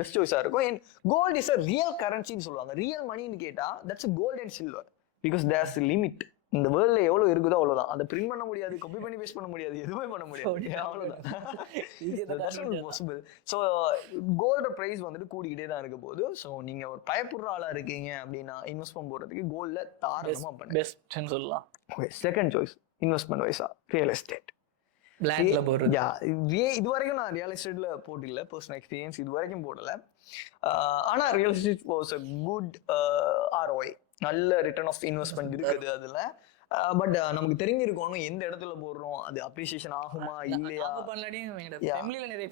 பெஸ்ட் சாய்ஸா இருக்கும். கோல்ட் இஸ் அ ரியல் கரன்சின்னு சொல்லுவாங்க. ரியல் மணின்னு கேட்டா that's gold and silver, because there's limit. இந்த வேர்ல்ட்ல எவ்வளவு இருக்குதோ அவ்வளவுதான். அதை பிரிண்ட் பண்ண முடியாது, காப்பி பண்ணி பேஸ்ட் பண்ண முடியாது, எதுவுமே பண்ண முடியாது, அவ்வளவுதான். ஸோ கோல்ட பிரைஸ் வந்துட்டு கூடிக்கிட்டே தான் இருக்க போகுது. ஸோ நீங்க ஒரு பயப்படுற ஆளா இருக்கீங்க அப்படின்னா இன்வெஸ்ட்மெண்ட் போடுறதுக்கு கோல்ட்ல தாராளமா பண்ணுங்க, பெஸ்ட்னு சொல்லலாம். செகண்ட் சாய்ஸ் இன்வெஸ்ட்மெண்ட் வைஸா ரியல் எஸ்டேட். இது வரைக்கும் நான் ரியல் எஸ்டேட்ல போட்டில்ல, பர்சனல் எக்ஸ்பீரியன்ஸ் இது வரைக்கும் போடல. ஆனா real estate was a good ROI, நல்ல ரிட்டர்ன் ஆஃப் இன்வெஸ்ட்மெண்ட் இருக்குது அதுல. பட் நமக்கு தெரிஞ்சிருக்கணும் எந்த இடத்துல போடுறோம், அது அப்ரிசியேஷன் ஆகுமா இல்லையா.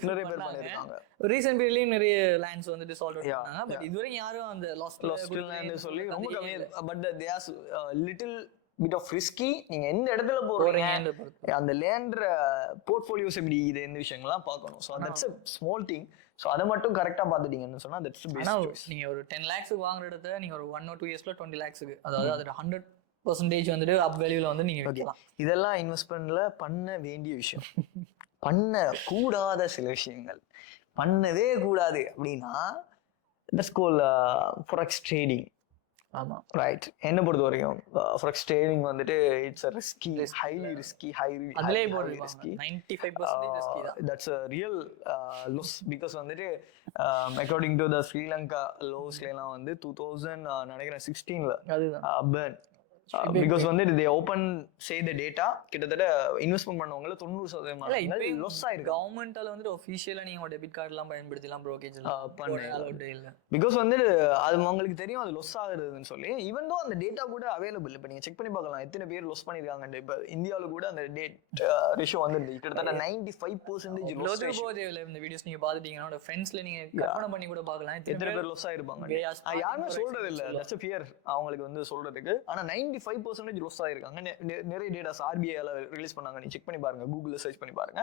நிறைய பேர் பண்ணிருக்காங்க. ரீசன்ட் பீரியட்லயும் நிறைய லேண்ட்ஸ் வந்துட்டு சால்வ் பண்ணாங்க. பட் இதுவரைக்கும் யாரும் அந்த லாஸ்ட் லேண்ட் சொல்லி ரொம்ப கம்மியா. But they are little bit of risky. நீங்க எந்த இடத்துல போறீங்க, அந்த லேண்ட் போர்ட்ஃபோலியோஸ் எப்படி, இது இந்த விஷயங்கள்லாம் பார்க்கணும். So that's a small thing. So அதை மட்டும் கரெக்டா பார்த்துட்டீங்கன்னு சொன்னா தட்ஸ் பெஸ்ட் சாய்ஸ். நீங்க ஒரு 10 lakhs வாங்குற இடத்த நீங்க ஒரு 1 or 2 yearsல 20 lakhs, அதாவது அது 100% வந்துட்டு அப் வேல்யூல வந்து நீங்க வைக்கலாம். இதெல்லாம் இன்வெஸ்ட்மெண்ட்ல பண்ண வேண்டிய விஷயம். பண்ணக்கூடாத சில விஷயங்கள் பண்ணவே கூடாது அப்படின்னா தட்ஸ் கால் ஃபாரெக்ஸ் ட்ரேடிங். ஆமாம், ரைட். என்ன பொறுத்த வரைக்கும் ஃபாரெக்ஸ் ட்ரேடிங் வந்துட்டு it's a risky, highly risky, அதுலயே ரிஸ்கி. 95% ரிஸ்கி தான். That's a real loss because வந்துட்டு அக்கார்டிங் டு த ஸ்ரீலங்கா லோஸ்லாம் வந்து 2000 நினைக்கிறேன் 16ல அதுதான் பிகாஸ் வந்து they open say the data கிட்டத்தட்ட இன்வெஸ்ட்மென்ட் பண்ணவங்கள 90% லாஸ் ஆயிருக்கு. கவர்மெண்டால வந்து ஆபீஷியலா நீங்க டெபிட் கார்டு எல்லாம் பயன்படுத்தலாம் ப்ரோக்கேஜ் இல்ல பிகாஸ் வந்து அது உங்களுக்கு தெரியும் அது லாஸ் ஆகுதுன்னு சொல்லி. ஈவன் தோ அந்த டேட்டா கூட அவைலபிள். இப்போ நீங்க செக் பண்ணி பார்க்கலாம் எத்தனை பேர் லாஸ் பண்ணிருக்காங்க. இப்போ இந்தியாவில கூட அந்த டேட் ரேஷியோ வந்து கிட்டத்தட்ட 95% லாஸ் ஆகுது. இந்த வீடியோஸ் நீங்க பாத்துட்டீங்கன்னா உங்க ஃப்ரெண்ட்ஸ்ல நீங்க கற்பனை பண்ணி கூட பார்க்கலாம் எத்தனை பேர் லாஸ் ஆயிருப்பாங்க. யாருமே சொல்றது இல்ல, தட்ஸ் a fear அவங்களுக்கு வந்து சொல்றதுக்கு. ஆனா 95% லாஸ் ஆயிருக்காங்க. நிறைய டேட்டாஸ் ஆர்பிஐல ரிலீஸ் பண்ணாங்க, நீ செக் பண்ணி பாருங்க, கூகுள்ல சர்ச் பண்ணி பாருங்க.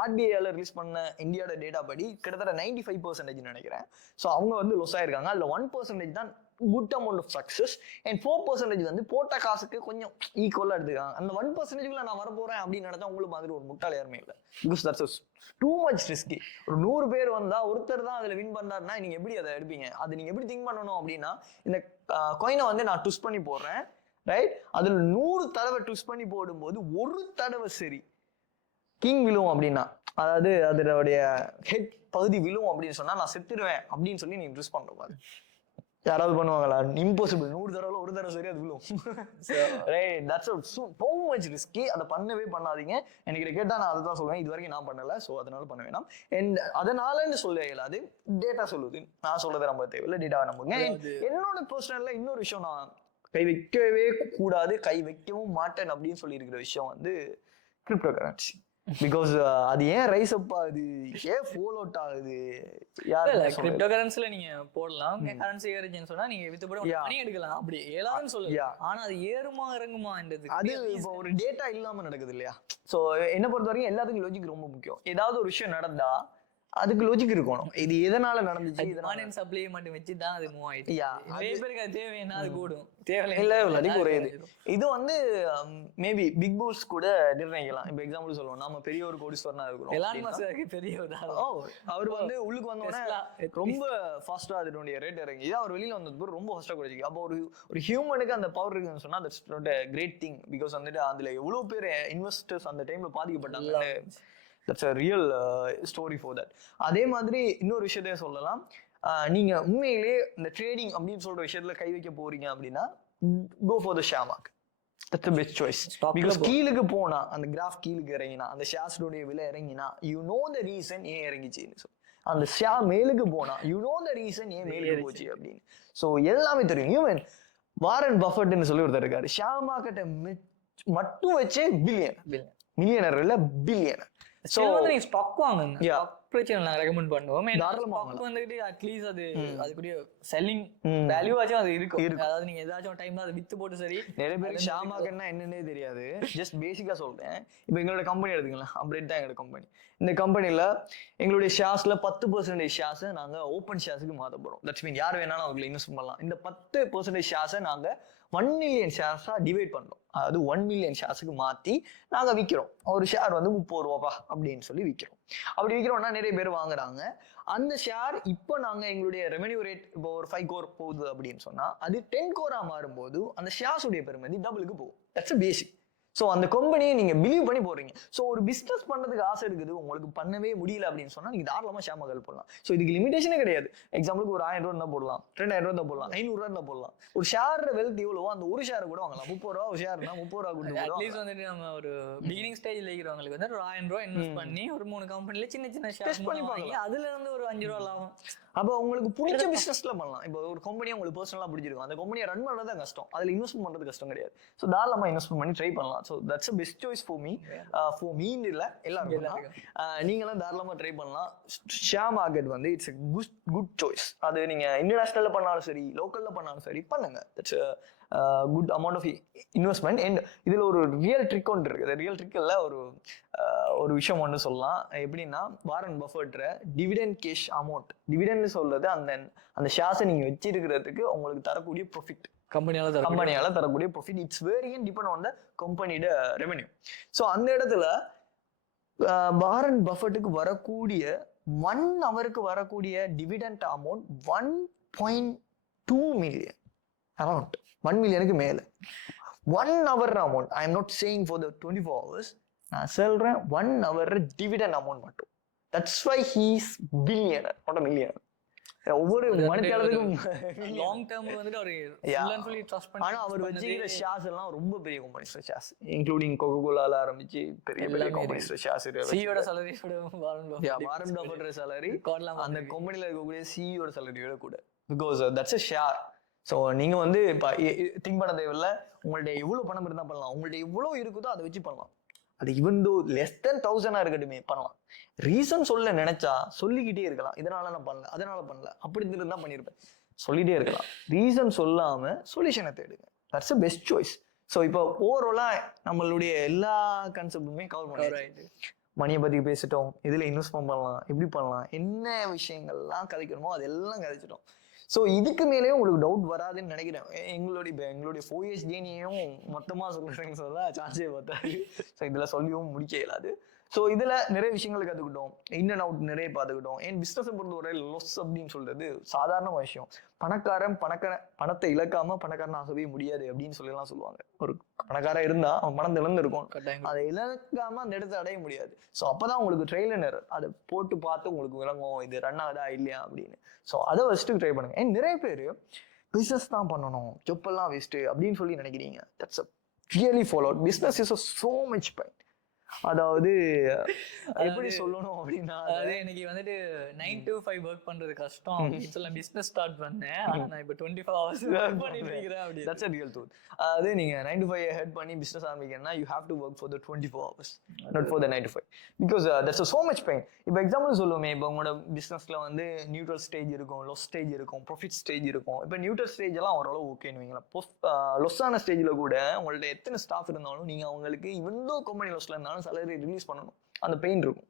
ஆர்பிஐல ரிலீஸ் பண்ண இந்தியாவோட டேட்டா படி கிட்டத்தட்ட 95% நினைக்கிறேன். ஸோ அவங்க வந்து லாஸ் ஆயிருக்காங்க. அதுல 1% தான் good amount of success and 4% வந்து போட்ட காசுக்கு கொஞ்சம் ஈக்குவலா எடுத்துக்காங்க. அந்த 1%க்குள்ள நான் வர போறேன் அப்படின்னு நினைச்சா உங்களுக்கு மாதிரி ஒரு முட்டாள் யாருமே இல்லை. Because that's too much risky. ஒரு 100 பேர் வந்தா ஒருத்தர் தான் அதுல வின் பண்றாருன்னா நீங்க எப்படி அதை எடுப்பீங்க? அது நீங்க எப்படி திங்க் பண்ணணும் அப்படின்னா, இந்த காயினை வந்து நான் ட்விஸ்ட் பண்ணி போடுறேன், ரைட்? அதுல 100 தடவை ட்விஸ்ட் பண்ணி போடும்போது ஒரு தடவை சரி கிங் விழுவும் அப்படின்னா, அதாவது அதனுடைய ஹெட் பகுதி விழுவும் அப்படின்னு சொன்னா நான் செத்துருவேன் அப்படின்னு சொல்லி நீ ட்விஸ்ட் பண்ற மாதிரி யாராவது பண்ணுவாங்களா? இம்பாசிபிள். 100 தடவை ஒரு தடவை சரி அது விழுவும். Right, that's so much risky. அதை பண்ணவே பண்ணாதீங்க. எனக்கு கேட்டா நான் அதை தான் சொல்லுவேன். இது வரைக்கும் நான் பண்ணல, ஸோ அதனால பண்ண வேணாம். அண்ட் அதனாலன்னு சொல்ல இயலாது, டேட்டா சொல்லுது. நான் சொல்றதை நம்ப தேவையில்லை, டேட்டாவை நம்புங்க. என்னோட பர்சனல்ல இன்னொரு விஷயம் நான் கை வைக்கவே கூடாது, கை வைக்கவும் மாட்டேன் அப்படின்னு சொல்லி இருக்கிற விஷயம் வந்து கிரிப்டோ கரன்சி. பிகாஸ் அது ஏன் ரைஸ் அப் ஆகுது, ஏன் ஃபால் அவுட் ஆகுது? கிரிப்டோ கரன்சில நீங்க போடலாம், கரன்சி ஏறுச்சுன்னு சொன்னா நீங்க வித்து போட மணி எடுக்கலாம், அப்படி ஏலாதுன்னு சொல்லுங்க. ஆனா அது ஏறுமா இறங்குமான்றது அது இப்போ ஒரு டேட்டா இல்லாம நடக்குது இல்லையா? சோ என்ன பொறுத்த வரைக்கும் எல்லாத்துக்கும் லாஜிக் ரொம்ப முக்கியம். ஏதாவது ஒரு விஷயம் நடந்தா அதுக்கு லாஜிக் இருக்கணும். இது எதனால நடந்துச்சு, டிமாண்ட் அண்ட் சப்ளை மட்டும் வச்சு தான் அது மூவ் ஆயிடுச்சு. நிறைய பேருக்கு அது தேவைன்னா அது கூடும், தேவையில்லை குறையுது. இது வந்து மேபி பிக் பாஸ் கூட நிர்ணயிக்கலாம். இப்போ எக்ஸாம்பிள் சொல்லுவோம், நாம பெரிய ஒரு கோடீஸ்வரனா இருக்கிறோம், எலான் மஸ்க் பெரிய அவர் வந்து உள்ளுக்கு வந்தோடனே ரொம்ப ஃபாஸ்டா அதனுடைய ரேட் இறங்கி அவர் வெளியில வந்தது ரொம்ப ஃபாஸ்டா குறைஞ்சி. அப்போ ஒரு ஹியூமனுக்கு அந்த பவர் இருக்குன்னு சொன்னா that's not a great thing. Because வந்துட்டு அதுல எவ்வளவு பேர் இன்வெஸ்டர்ஸ் அந்த டைம்ல பாதிக்கப்பட்டாங்க. That's a real story for that. அதே மாதிரி இன்னொரு விஷயத்தையும் சொல்லலாம். நீங்க உண்மையிலே இந்த ட்ரேடிங் அப்படின்னு சொல்ற விஷயத்துல கை வைக்க போறீங்க அப்படின்னா go for the share market. That's the best choice. Because கீழுக்கு போனா, அந்த கிராஃப் கீழுக்கு இறங்கினா, அந்த ஷேர்ஸோட விலை இறங்கினா, you know the reason ஏன் இறங்கிச்சுன்னு சொல்லி. அந்த ஷேர் மேலுக்கு போனா you know the reason ஏன் மேலுக்கு போச்சு அப்படின்னு. ஸோ எல்லாமே தெரியும். ஈவன் வாரன் பஃபெட்னு சொல்லி ஒருத்தர் இருக்காரு, ஷேர் மார்க்கெட்டை மட்டும் வச்சே மில்லியனர் இல்ல பில்லியனர். சோ நீங்க ஸ்டாக் வாங்குங்க, ஸ்டாக் பிரச்சனை நான் ரெக்கமெண்ட் பண்ணுவோம். ஸ்டாக் வந்துட்டு அட்லீஸ்ட் அது அதுக்குரிய செல்லிங் வேல்யூ ஆச்சும் அது இருக்கும். அதாவது நீங்க ஏதாச்சும் டைம்ல அதை வித்து போட்டு சரி. நிறைய பேருக்கு ஷேர் மார்க்கெட்னா என்னன்னே தெரியாது. ஜஸ்ட் பேசிக்கா சொல்றேன். இப்போ எங்களோட கம்பெனி எடுத்துக்கலாம், அப்டேட் தான் எங்களோட கம்பெனி. இந்த கம்பெனில எங்களுடைய ஷேர்ஸ்ல 10% ஷேர்ஸ் நாங்க ஓப்பன் ஷேர்ஸுக்கு மாத்த போறோம். தட்ஸ் மீன் யார் வேணாலும் அவங்களை இன்வெஸ்ட் பண்ணலாம். இந்த 10% ஷேர்ஸை நாங்க 1 மில்லியன் ஷேர்ஸா டிவைட் பண்றோம். அதாவது 1 மில்லியன் ஷேர்ஸுக்கு மாத்தி நாங்க விற்கிறோம். ஒரு ஷேர் வந்து 30 ரூபாப்பா அப்படின்னு சொல்லி விற்கிறோம். அப்படி விற்கிறோம்னா நிறைய பேர் வாங்குறாங்க. அந்த ஷேர் இப்போ நாங்க எங்களுடைய ரெவென்யூ ரேட் இப்போ ஒரு 5 crore போகுது அப்படின்னு சொன்னா அது 10 crore மாறும்போது அந்த ஷேர்ஸ் உடைய பெருமதி டபுளுக்கு போகும். That's a basic. ஸோ அந்த கம்பெனியை நீங்க பிலீவ் பண்ணி போறீங்க. ஸோ ஒரு பிசினஸ் பண்றதுக்கு ஆசை இருக்குது, உங்களுக்கு பண்ணவே முடியல அப்படின்னு சொன்னா நீங்க தாராளமா ஷேர் மார்க்கெட் போடலாம். ஸோ இதுக்கு லிமிடேஷனே கிடையாது. எக்ஸாம்பிளுக்கு ஒரு 1000 ரூபா தான் போடலாம், 2000 ரூபா தான் போடலாம், 500 ரூபா தான் போடலாம். ஒரு ஷேர் வெல்த் எவ்வளவோ அந்த ஒரு ஷேர் கூட வாங்கலாம். 30 ரூபா ஒரு ஷேர்னா 30 ரூபா கொடுத்து அட்லீஸ்ட் வந்துட்டு நம்ம ஒரு பிகினிங் ஸ்டேஜ்ல இருக்கிறவங்களுக்கு வந்து ஒரு 1000 ரூபா இன்வெஸ்ட் பண்ணி ஒரு 3 கம்பெனில சின்ன சின்ன ஷேர் பண்ணி பார்க்கலாம். அதுல இருந்து ஒரு 5 ரூபா லாபம். அப்போ உங்களுக்கு பிடிச்ச பிசினஸ்ல பண்ணலாம். இப்போ ஒரு கம்பெனியை உங்களுக்கு பர்சனலா பிடிச்சிருக்கும், அந்த கம்பெனியை ரன் பண்றது தான் கஷ்டம், அதுல இன்வெஸ்ட் பண்றது கஷ்டம் கிடையாது. ஸோ தாராளமா இன்வெஸ்ட் பண்ணி ட்ரை பண்ணலாம். So that's a best choice for me. For me இல்ல எல்லாரும் நீங்களும் தாராளமா ட்ரை பண்ணலாம். ஷேர் மார்க்கெட் வந்து இட்ஸ் a good choice. அது நீங்க இன்டர்நேஷனல்ல பண்ணாலும் சரி, லோக்கல்ல பண்ணாலும் சரி பண்ணுங்க. That's good amount of investment. And இதுல ஒரு ரியல் ட்ரிக் ஒன்று இருக்குது. ரியல் ட்ரிக் இல்ல, ஒரு விஷயம் ஒன்று சொல்லலாம். எப்படின்னா Warren Buffett dividend cash amount, dividend சொல்றது அந்த ஷேர்ஸை நீங்க வச்சிருக்கிறதுக்கு உங்களுக்கு தரக்கூடிய ப்ராஃபிட், கம்பெனியால தரக்கூடிய profit. It's very depend on the கம்பெனியோட ரெவென்யூ. ஸோ அந்த இடத்துல வாரன் பஃபட்டுக்கு வரக்கூடிய 1 ஹவருக்கு வரக்கூடிய டிவிடெண்ட் அமௌண்ட் 1.2 மில்லியன் அரௌண்ட் 1 மில்லியனுக்கு மேலே 1 hour amount. I am not saying for the 24 hours, நான் சொல்றேன் 1 ஹவர் டிவிடெண்ட் அமௌண்ட் மட்டும். That's why he's billionaire, not a millionaire. ஒவ்வொரு மணிக்காலத்துக்கும் லாங் டேர்ம் வந்துட்டு அவர் ஃபுல் அண்ட் ஃபுல்லி ட்ரஸ்ட் பண்ணி. ஆனா அவர் வச்சிருக்கிற ஷேர்ஸ் எல்லாம் ரொம்ப பெரிய கம்பெனிஸ் ஷேர்ஸ், இன்க்ளூடிங் கோகோகோலால ஆரம்பிச்சு பெரிய பெரிய கம்பெனிஸ் ஷேர்ஸ். சிஇஓட salary விட வாரன் பஃபெட்டோட salary அந்த கம்பெனில இருக்கக்கூடிய சிஇஓட salary விட கூட, because that's a share. So நீங்க வந்து இப்போ திங்க் பண்ண தேவையில்ல, உங்கள்ட்ட எவ்வளவு பணம் இருந்தா பண்ணலாம், உங்கள்ட்ட எவ்வளவு இருக்குதோ அதை வச்சு பண்ணலாம். அது ஈவன் தோ லெஸ் தென் 1000 இருக்கட்டுமே பண்ணலாம். ரீசன் சொல்ல நினைச்சா சொல்லிக்கிட்டே இருக்கலாம், இதனால நான் பண்ணல, அதனால பண்ணல, அப்படி இருந்தா பண்ணியிருப்பேன், சொல்லிட்டே இருக்கலாம். ரீசன் சொல்லாம சொல்யூஷனை தேடுங்க, that's a best choice. So இப்போ ஓவராலா நம்மளுடைய எல்லா கான்செப்டுமே கவர் பண்ணிடுறாங்க. மணியை பத்தி பேசிட்டோம், இதுல இன்வெஸ்ட்மெண்ட் பண்ணலாம், எப்படி பண்ணலாம், என்ன விஷயங்கள்லாம் கதைக்கணுமோ அதெல்லாம் கதைச்சிட்டோம். ஸோ இதுக்கு மேலேயும் உங்களுக்கு டவுட் வராதுன்னு நினைக்கிறேன். எங்களுடைய 4 years ஜேர்னியையும் மொத்தமாக சொல்லுறேன்னு சொல்ல சான்ஸே பார்த்தாரு. ஸோ இதில் சொல்லியும் முடிக்க இயலாது. ஸோ இதில் நிறைய விஷயங்கள் கற்றுக்கிட்டோம், இன் அண்ட் அவுட் நிறைய பார்த்துக்கிட்டோம். ஏன் பிஸ்னஸை பொறுத்தவரை லொஸ் அப்படின்னு சொல்றது சாதாரண விஷயம். பணத்தை இழக்காம பணக்காரன் ஆகவே முடியாது அப்படின்னு சொல்லலாம் சொல்லுவாங்க. ஒரு பணக்காரன் இருந்தா அவன் பணத்தை இழந்திருக்கும், அதை இழக்காம அந்த இடத்த அடைய முடியாது. ஸோ அப்பதான் உங்களுக்கு ட்ரையல் அண்ட் எரர் அதை போட்டு பார்த்து உங்களுக்கு விளங்கும் இது ரன் ஆகுதா இல்லையா அப்படின்னு. ஸோ அதை ஃபர்ஸ்ட்டு ட்ரை பண்ணுங்க. ஏன் நிறைய பேர் பிஸ்னஸ் தான் பண்ணணும், ஜொப்பெல்லாம் வேஸ்ட்டு அப்படின்னு சொல்லி நினைக்கிறீங்க. That's a really follow. Business is so much pain. அதாவது எப்படி சொல்லணும் அப்படின்னா, அது எனக்கு வந்துட்டு 9 to 5 ஒர்க் பண்றது கஷ்டம் அப்படின்னு சொல்ல பிசினஸ் ஸ்டார்ட் பண்ணேன். ஆனா நான் இப்போ 24 hours ஒர்க் பண்ணிட்டு இருக்கேன் அப்படி. That's a real truth. அது நீங்க 9 to 5 ஹெட் பண்ணி business ஆரம்பிக்கணும்னா you have to work for the 24 hours, not for the 9 to 5, because that's so much pain. இப்போ எக்ஸாம்பிள் சொல்லுவோமே, இப்போ உங்களோட பிசினஸ்ல வந்து நியூட்ரல் ஸ்டேஜ் இருக்கும், லொஸ் ஸ்டேஜ் இருக்கும், ப்ராஃபிட் ஸ்டேஜ் இருக்கும். இப்போ நியூட்ரல் ஸ்டேஜ் எல்லாம் ஓரளவு ஓகேன்னு வைங்களேன். லொஸ்ஸான ஸ்டேஜ்ல கூட உங்கள்ட்ட எத்தனை ஸ்டாஃப் இருந்தாலும் நீங்க அவங்களுக்கு இவ்வளோ கம்பெனி லொஸ்ல இருந்தாலும் salary ரிலீஸ் பண்ணணும், அந்த பெயின் இருக்கும்,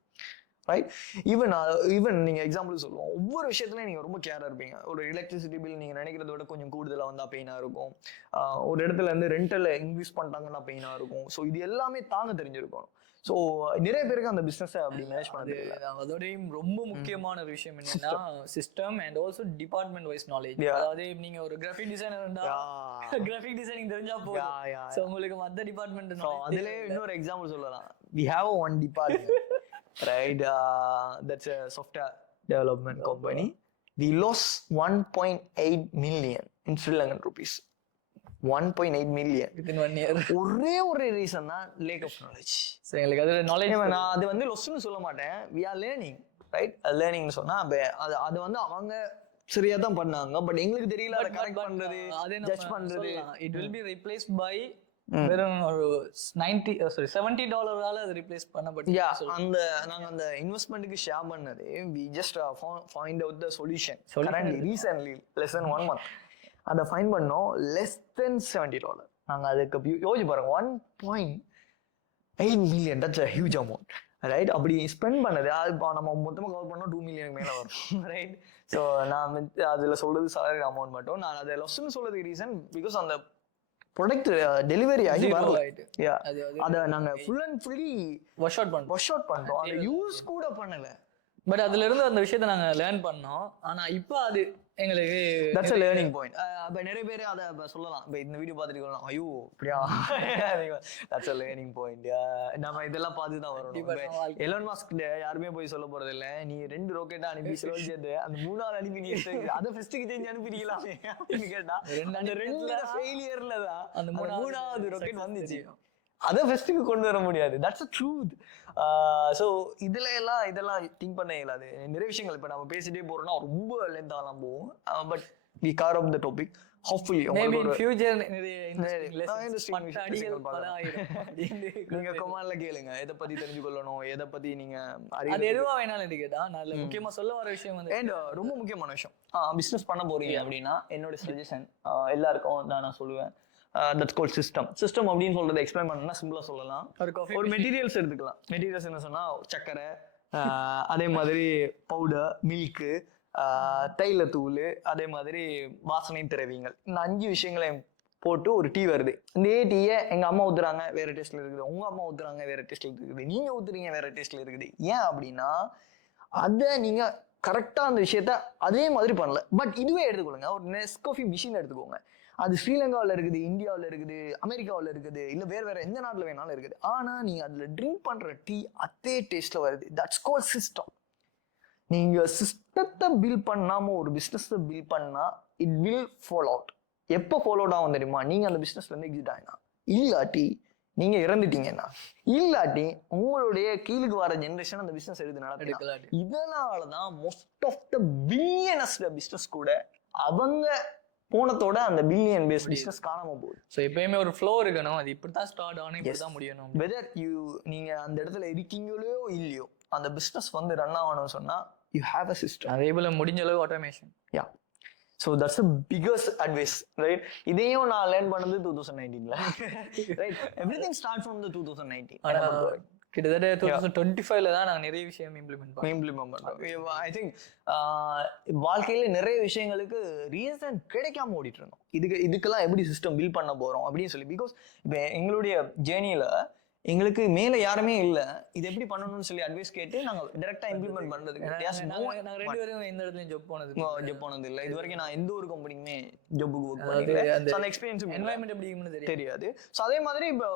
ரைட்? ஈவன் நீங்க எக்ஸாம்பிள் சொல்லுவோம், ஒவ்வொரு விஷயத்துலயும் நீங்க ரொம்ப கேரா இருப்பீங்க. ஒரு எலக்ட்ரிசிட்டி பில் நீங்க நினைக்கிறத விட கொஞ்சம் கூடுதலா வந்தா பெயினா இருக்கும். ஒரு இடத்துல இருந்து ரெண்டல்ல இன்க்ரீஸ் பண்ணிட்டாங்கன்னா பெயினா இருக்கும். ஸோ இது எல்லாமே தாங்க தெரிஞ்சிருக்கணும். ஸோ நிறைய பேருக்கு அந்த பிசினஸ் அப்படி மேனேஜ் பண்ணது. அதோடையும் ரொம்ப முக்கியமான ஒரு விஷயம் என்னன்னா system and also department wise knowledge. அதாவது நீங்க ஒரு கிராஃபிக் டிசைனர் இருந்தா கிராஃபிக் டிசைனிங் தெரிஞ்சா போதும், சோ உங்களுக்கு மத்த டிபார்ட்மெண்ட். அதுல இன்னொரு எக்ஸாம்பிள் சொல்லலாம். we have one department, right? That's a software development company. We lost 1.8 million in Sri Lankan rupees. 1.8 million within 1 year. ஒரே ரீசன் தான் லேக் ஆஃப் நாலேஜ். சோ எங்களுக்கு அது நாலேஜ், நான் அது வந்து லொஸ்ன்னு சொல்ல மாட்டேன். we are learning, right? லேர்னிங்னு சொன்னா அது வந்து அவங்க சரியா தான் பண்ணாங்க, பட் எங்களுக்கு தெரியல அதை கரெக்ட் பண்றது, ஜட்ஜ் பண்றது. it will be replaced by வெறும் ஒரு $70 அது ரீப்ளேஸ் பண்ணப்பட்டு. அந்த நாங்க அந்த இன்வெஸ்ட்மெண்ட்டுக்கு ஷேர் பண்ணது, we just find out the solution currently recently less than 1 month. அதை ஃபைண்ட் பண்ணோம் less than $70. நாங்க அதுக்கு யோசிச்சு பாருங்க, 1.8 million, that's a huge amount, right? அப்படி ஸ்பெண்ட் பண்ணது அது நம்ம மொத்தமாக கவர் பண்ணோம் 2 million மேலே வரும், ரைட்? ஸோ நான் அதில் சொல்றது salary அமௌண்ட் மட்டும். நான் அதை லொஸ்ன்னு சொல்றதுக்கு ரீசன் பிகாஸ் அந்த ப்ராடக்ட் டெலிவரி ஆகி வரல. அதை நாங்க full and fully wash out பண்றோம், அதை யூஸ் கூட பண்ணல. பட் அதுல இருந்து அந்த விஷயத்தை நாங்க லேர்ன் பண்ணோம். ஆனா இப்போ அது எங்களுக்கு தட்ஸ் a learning point. அப்ப நிறைய பேர் அதை சொல்லலாம், இப்போ இந்த வீடியோ பார்த்துட்டு சொல்லலாம், ஐயோ அப்படியா, தட்ஸ் a learning point. நம்ம இதெல்லாம் பார்த்து தான் வரணும். எலன் மாஸ்க் யாருமே போய் சொல்ல போறது இல்லை, நீ 2 ராக்கெட்டை அனுப்பி செலவு அந்த 3ஆவது அனுப்பி நீ அதை ஃபர்ஸ்ட்டுக்கு செஞ்சு அனுப்பிடலாமே அப்படின்னு கேட்டா, அந்த 2 ஃபெயிலியர்ல தான் அந்த 3ஆவது ராக்கெட் வந்துச்சு. அதை ஃபர்ஸ்ட்டுக்கு கொண்டு வர முடியாது. That's a truth. ஸோ இதெல்லாம் திங்க் பண்ண இயலாது. நிறைய விஷயங்கள் இப்போ நம்ம பேசிட்டே போறோம்னா ரொம்ப லென்த் ஆகலாம் போகும். But we cover up the topic. Hopefully நீங்க கமெண்ட்ல கேளுங்க, எதை பத்தி தெரிஞ்சுக்கொள்ளணும், எதை பத்தி நீங்க எதுவா வேணாலும் கேட்டா. நான் முக்கியமா சொல்ல வர விஷயம் வந்து ரொம்ப முக்கியமான விஷயம், பிசினஸ் பண்ண போறீங்க அப்படின்னா என்னோட சஜஷன் எல்லாருக்கும் நான் சொல்லுவேன், தட்ஸ் கால்ட் சிஸ்டம் அப்படின்னு சொல்றதை எக்ஸ்பிளைன் பண்ணணும்னா சிம்பிளா சொல்லலாம். ஒரு மெட்டீரியல்ஸ் எடுத்துக்கலாம். மெட்டீரியல்ஸ் என்ன சொன்னா சர்க்கரை, அதே மாதிரி பவுடர், மில்க்கு, தைலத்தூள், அதே மாதிரி வாசனை திரவியங்கள். இந்த 5 விஷயங்களை போட்டு ஒரு டீ வருது. இந்த டீயை எங்கள் அம்மா ஊற்றுறாங்க வேறு டேஸ்ட்டில் இருக்குது, உங்கள் அம்மா ஊற்றுறாங்க வேறு டேஸ்ட்டில் இருக்குது, நீங்கள் ஊற்றுறீங்க வேறு டேஸ்ட்டில் இருக்குது. ஏன் அப்படின்னா அதை நீங்கள் கரெக்டாக அந்த விஷயத்த அதே மாதிரி பண்ணல. பட் இதுவே எடுத்துக்கொள்ளுங்க, ஒரு நெஸ்காஃபி மிஷின் எடுத்துக்கோங்க. அது ஸ்ரீலங்காவில் இருக்குது, இந்தியாவில் இருக்குது, அமெரிக்காவில் இருக்குது, இல்லை வேறு எந்த நாட்டில் வேணாலும் இருக்குது. ஆனால் நீங்கள் அதில் ட்ரிங்க் பண்ணுற டீ அதே டேஸ்ட்டில் வருது. That's call system. நீங்கள் சிஸ்டத்தை பில்ட் பண்ணாமல் ஒரு பிஸ்னஸை பில்ட் பண்ணால் இட் வில் ஃபாலோ அவுட். எப்போ ஃபாலோ அவுட் ஆகும் தெரியுமா? நீங்கள் அந்த பிஸ்னஸ்லேருந்து எக்ஸிட் ஆகினா, இல்லாட்டி நீங்கள் இறந்துட்டீங்கன்னா, இல்லாட்டி உங்களுடைய கீழுக்கு வர ஜென்ரேஷன் அந்த பிஸ்னஸ் எடுத்து நடக்கலாம். இதனால தான் most of the billionaires business கூட அவங்க போனத்தோட அந்த பில்லியன் பேஸ் பிஸ்னஸ் காணாம போகுது. ஸோ எப்பயுமே ஒரு ஃப்ளோ இருக்கணும், அது இப்படி தான் ஸ்டார்ட் ஆகணும், இப்படி தான் முடியணும். வெதர் நீங்க அந்த இடத்துல இருக்கீங்களோ இல்லையோ, அந்த பிஸ்னஸ் வந்து ரன் ஆகணும்னு சொன்னா யூ ஹேவ் அ சிஸ்டம். அதே போல முடிஞ்ச அளவு automation. Yeah, so that's a biggest advice, right? இதையும் நான் லேர்ன் பண்ணது 2019ல, right? Everything start from the 2019. கிட்டத்தட்ட 2025ல தான் நாங்கள் நிறைய விஷயம் இம்ப்ளிமெண்ட் பண்ணுறோம். ஐ திங்க் வாழ்க்கையில நிறைய விஷயங்களுக்கு ரீசன் கிடைக்காம ஓடிட்டு இருந்தோம். இதுக்கெல்லாம் எப்படி சிஸ்டம் பில்ட் பண்ண போறோம் அப்படின்னு சொல்லி. பிகாஸ் இப்போ எங்களுடைய ஜேர்னியில எங்களுக்கு மேல யாருமே இல்ல, இது எப்படி பண்ணணும்னு சொல்லி அட்வைஸ் கேட்டு நாங்க டைரக்டா இம்ப்ளிமெண்ட் பண்றதுக்கு. நாங்க ரெண்டு பேரும் எந்த இடத்துலயும் ஜாப் போனது இல்ல இது வரைக்கும். நான் எந்த ஒரு கம்பெனிக்குமே ஜாபுக்கு ஒர்க் பண்ணல. அந்த எக்ஸ்பீரியன்ஸ் என்வாயன்மெண்ட் எப்படி இருக்குன்னு தெரியாது. ஸோ அதே மாதிரி இப்போ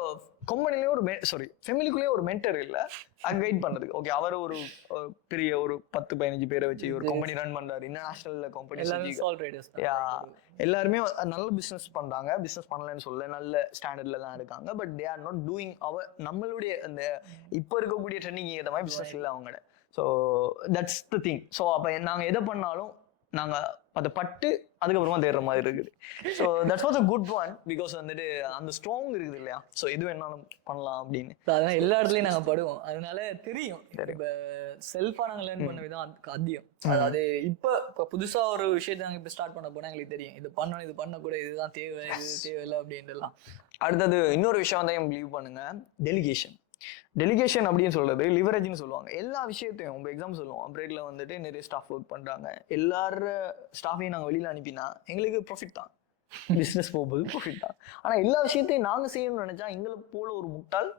கம்பெனிலேயே ஒரு ஃபேமிலிக்குள்ளேயே ஒரு மென்டர் இல்ல கைட் பண்றதுக்கு. ஓகே, அவர் ஒரு பெரிய ஒரு 10-15 பேரை வச்சு ஒரு கம்பெனி ரன் பண்றாரு, இன்டர்நேஷனல் கம்பெனி. எல்லாருமே நல்ல பிசினஸ் பண்றாங்க, பிசினஸ் பண்ணலன்னு சொல்ல, நல்ல ஸ்டாண்டர்ட்ல தான் இருக்காங்க. But they R not doing நம்மளுடைய அந்த இப்போ இருக்கக்கூடிய ட்ரெண்டிங் ஏற்ற மாதிரி பிசினஸ் இல்லை அவங்களோட. So that's the thing. So அப்போ நாங்கள் எதை பண்ணாலும் நாங்கள் அதை பட்டு அதுக்கப்புறமா தேடுற மாதிரி இருக்குது. So that's was a good one. Because வந்துட்டு அந்த ஸ்ட்ராங் இருக்குது இல்லையா? ஸோ எது வேணாலும் பண்ணலாம் அப்படின்னு. அதான் எல்லா இடத்துலையும் நாங்கள் படுவோம், அதனால தெரியும். இப்போ செல்ஃபாக நாங்கள் லேர்ன் பண்ண விதம் அதிகம். அதாவது இப்போ புதுசாக ஒரு விஷயத்தை நாங்கள் இப்போ ஸ்டார்ட் பண்ண போனால் எங்களுக்கு தெரியும், இது பண்ணணும், இது பண்ணக்கூட, இதுதான் தேவை, இது தேவையில்லை அப்படின்ட்டுலாம். அடுத்தது இன்னொரு விஷயம் தான் பிலீவ் பண்ணுங்க, டெலிகேஷன் அப்படின்னு சொல்றது லிவரேஜ்னு சொல்லுவாங்க. எல்லா விஷயத்தையும் இப்போ எக்ஸாம்பிள் சொல்லுவோம், பிரேக்ல வந்துட்டு நிறைய ஸ்டாஃப் ஒர்க் பண்றாங்க, எல்லாரும் ஸ்டாஃபையும் நாங்கள் வெளியில அனுப்பினா எங்களுக்கு ப்ராஃபிட் தான், பிஸ்னஸ் போகும்போது ப்ராஃபிட் தான். ஆனால் எல்லா விஷயத்தையும் நாங்கள் செய்யணும்னு நினைச்சா எங்களை போல ஒரு முட்டாள்